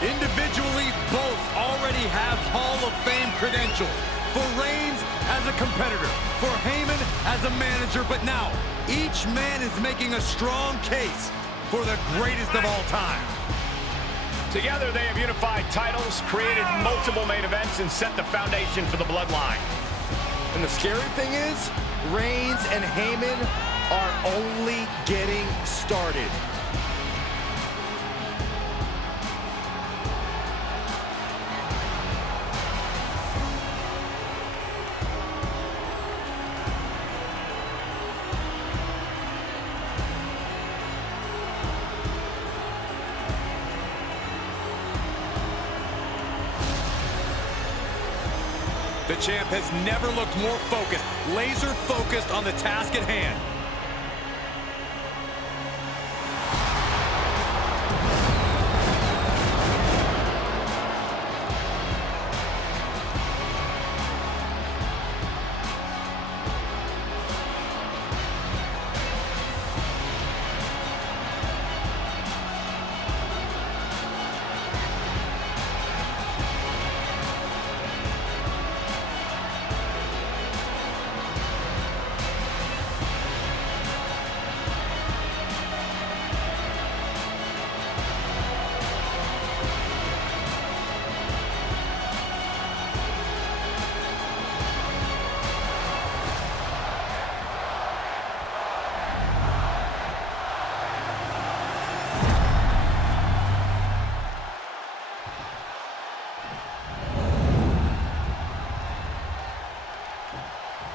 Individually, both already have Hall of Fame credentials. For Reigns as a competitor, for Heyman as a manager, but now each man is making a strong case for the greatest of all time. Together they have unified titles, created multiple main events, and set the foundation for the bloodline. And the scary thing is, Reigns and Heyman are only getting started. The champ has never looked more focused, laser focused on the task at hand.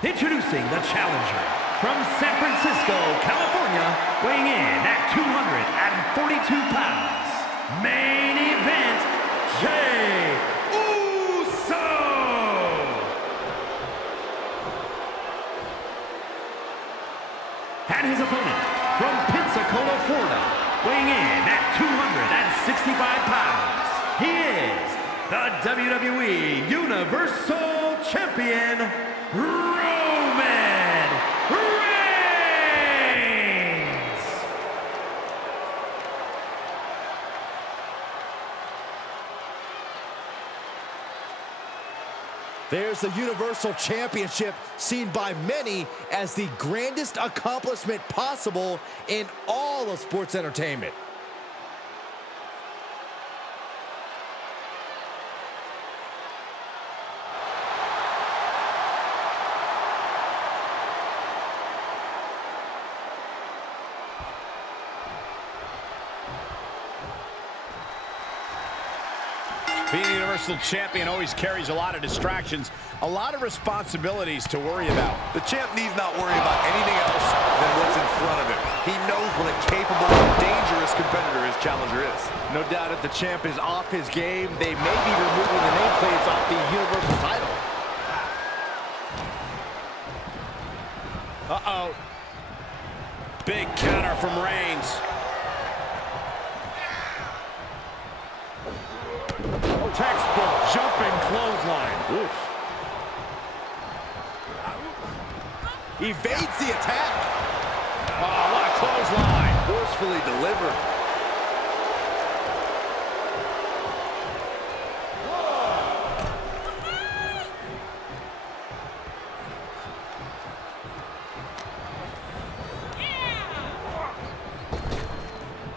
Introducing the challenger from San Francisco, California, weighing in at 242 pounds. Main event, Jey Uso! And his opponent, the WWE Universal Champion, Roman Reigns! There's the Universal Championship, seen by many as the grandest accomplishment possible in all of sports entertainment. Being Universal Champion always carries a lot of distractions, a lot of responsibilities to worry about. The champ needs not worry about anything else than what's in front of him. He knows what a capable and dangerous competitor his challenger is. No doubt if the champ is off his game, they may be removing the nameplates off the Universal title. Uh-oh. Big counter from Reigns. Textbook jumping clothesline. Oof. Evades the attack. Oh, what a clothesline. Forcefully delivered.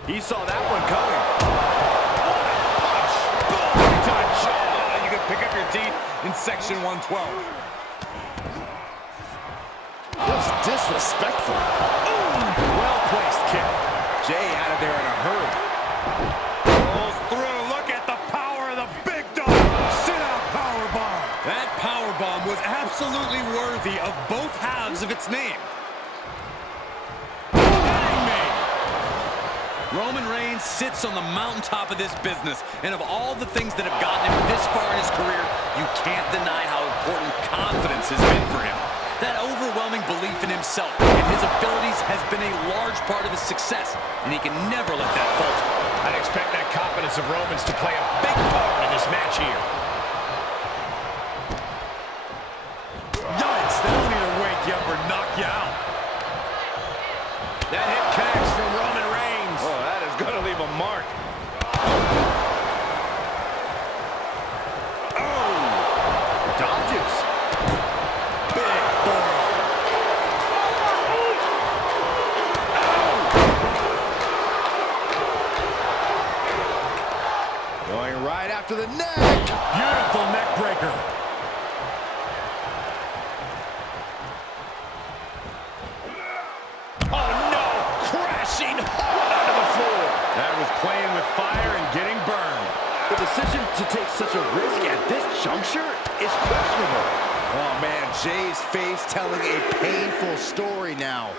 He saw that one coming. You can pick up your teeth in section 112. That's disrespectful. Well-placed kick. Jay out of there in a hurry. Pulls through. Look at the power of the big dog. Sit-out powerbomb. That powerbomb was absolutely worthy of both halves of its name. Roman Reigns sits on the mountaintop of this business, and of all the things that have gotten him this far in his career, you can't deny how important confidence has been for him. That overwhelming belief in himself and his abilities has been a large part of his success, and he can never let that falter. I'd expect that confidence of Roman's to play a big part in this match here. Yikes, they don't need to wake you up or knock you out. That hit connects from Roman Reigns. Oh, that is going to leave a mark. Dodges. Big forearm. Going right after the neck. Beautiful neck breaker. Oh, no! Crashing hard onto the floor. That was playing with fire and getting burned. The decision to take such a risk at this juncture is questionable. Oh, man, Jay's face telling a painful story now.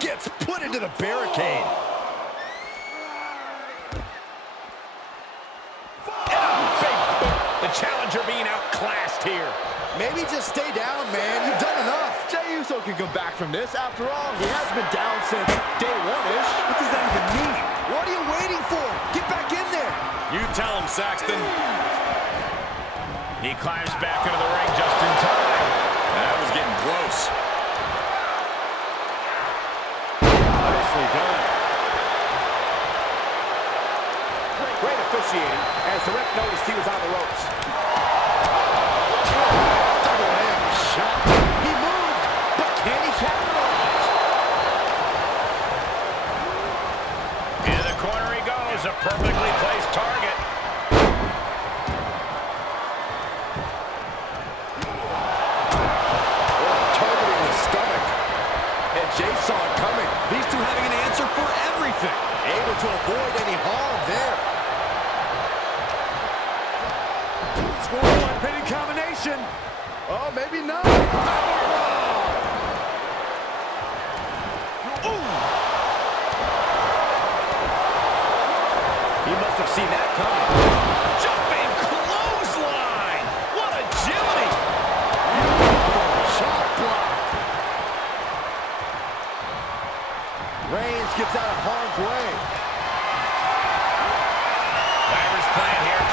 Gets put into the barricade. The challenger being outclassed here. Maybe just stay down, man. You've done enough. Jey Uso can come back from this. After all, he has been down since day one-ish. What does that even mean? What are you waiting for? Get back in there. You tell him, Saxton. He climbs back into the ring just in time. That was getting close. Nicely done. Great officiating as the ref noticed he was on the ropes. Double hand shot. He moved, but can he capitalize? In the corner he goes, a perfectly placed target. Targeting the stomach. And Jay saw it coming. These two having an answer for everything. Able to avoid any harm there. One pinning combination. Oh, maybe not. He must have seen that coming. Jumping clothesline. What agility. Shot block. Reigns gets out of harm's way. Whatever's playing here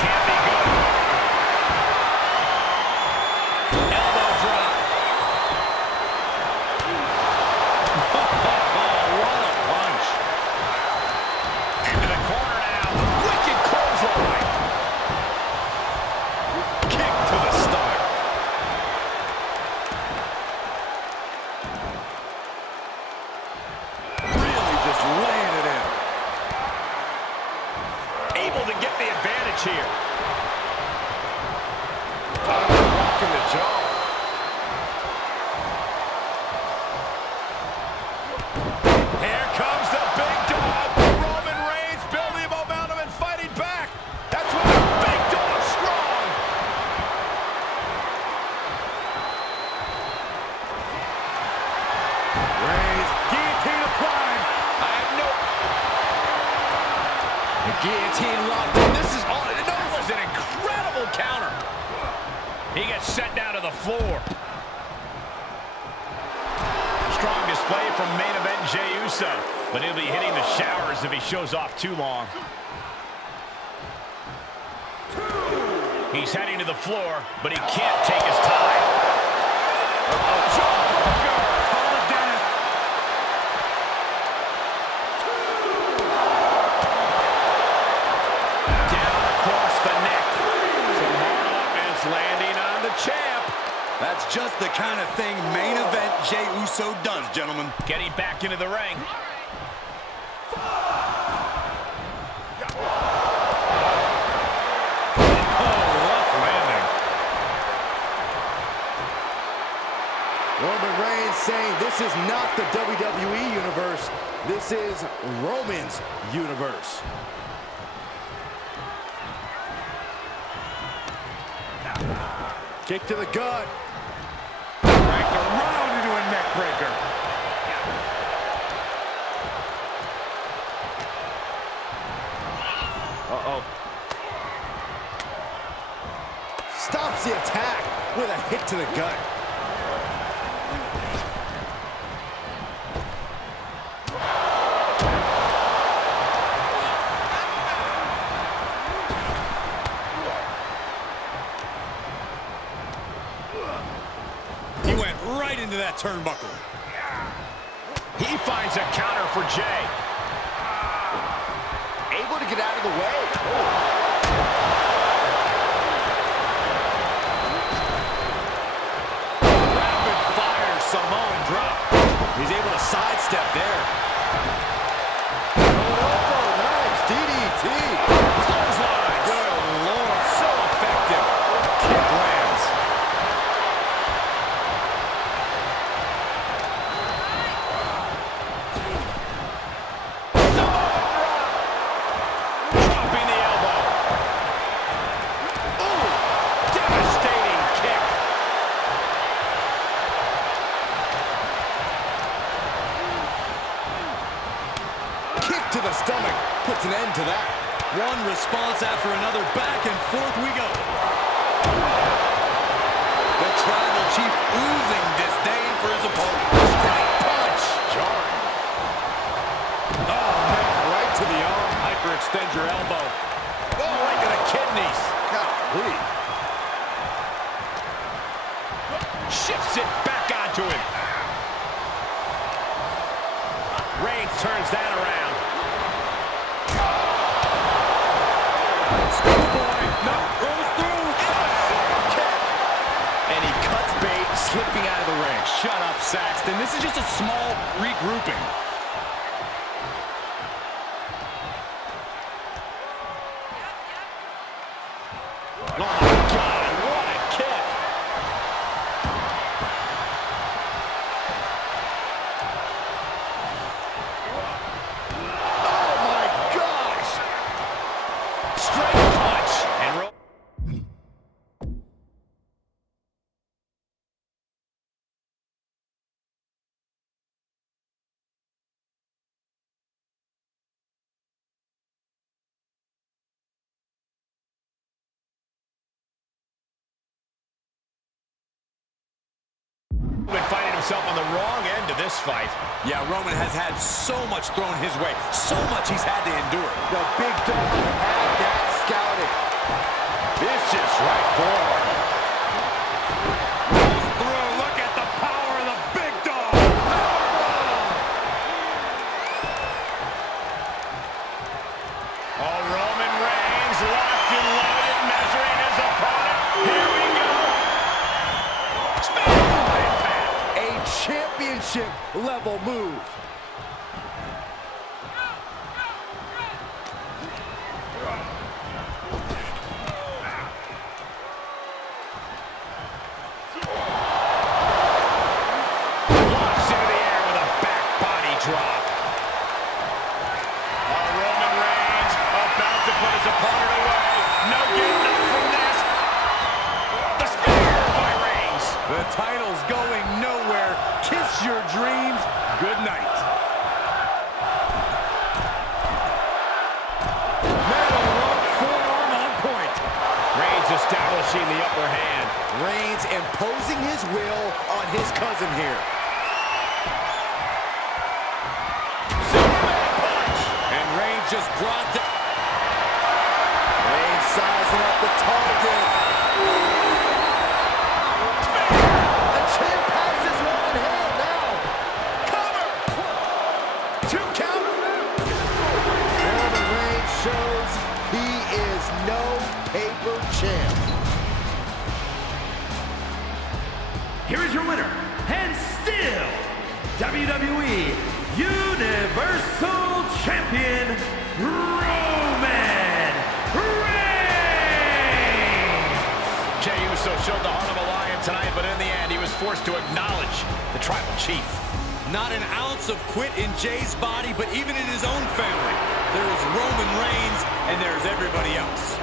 floor. Strong display from main event Jey Uso, but he'll be hitting the showers if he shows off too long. He's heading to the floor, but he can't take his time. Down across the neck. Some hard offense landing on the champ. That's just the kind of thing main event Jey Uso does, gentlemen. Getting back into the ring. Roman Reigns saying this is not the WWE Universe. This is Roman's universe. Kick to the gut. Cranked around into a neck breaker. Uh-oh. Stops the attack with a hit to the gut. He went right into that turnbuckle. He finds a counter for Jey. Able to get out of the way. Rapid fire Samoan drop. He's able to sidestep there. Nice DDT. Clothesline. Good Lord, so effective. Kick lands. Dropping the elbow. Ooh, devastating kick. Kick to the stomach. Puts an end to that. One response after another. Back and forth we go. The tribal chief oozing disdain for his opponent. Straight punch. Jarring. Oh, man, right to the arm. Hyperextend your elbow. Oh, right to the kidneys. Golly. Shifts it back onto him. Reigns turns that around. No, rolls through. Kick. And he cuts bait, slipping out of the ring. Shut up, Saxton. This is just a small regrouping. Oh my God, what a kick. Oh, my gosh. Straight punch. And Roman finding himself on the wrong end of this fight. Yeah, Roman has had so much thrown his way. So much he's had to endure. The big dog had that scouted. Vicious right forward. Rolls through. Look at the power of the big dog. Oh, Roman Reigns locked and loaded, measuring his opponent. Here we go. Spin impact. A championship level move. Launched into the air with a back body drop. Oh, Roman Reigns about to put his opponent away. No getting up from this. The spear by Reigns. The title's going nowhere. Kiss your dreams. Good night. Metal rope forearm on point. Reigns established establishing the upper hand. Reigns imposing his will on his cousin here. Superman punch. And Reigns just brought down. Reigns sizing up the target. The champ has his one hand now. Cover. 2 count. Roman Reigns shows he is no paper champ. Here is your winner, and still WWE Universal Champion, Roman Reigns! Jey Uso showed the heart of a lion tonight, but in the end, he was forced to acknowledge the tribal chief. Not an ounce of quit in Jey's body, but even in his own family, there is Roman Reigns and there's everybody else.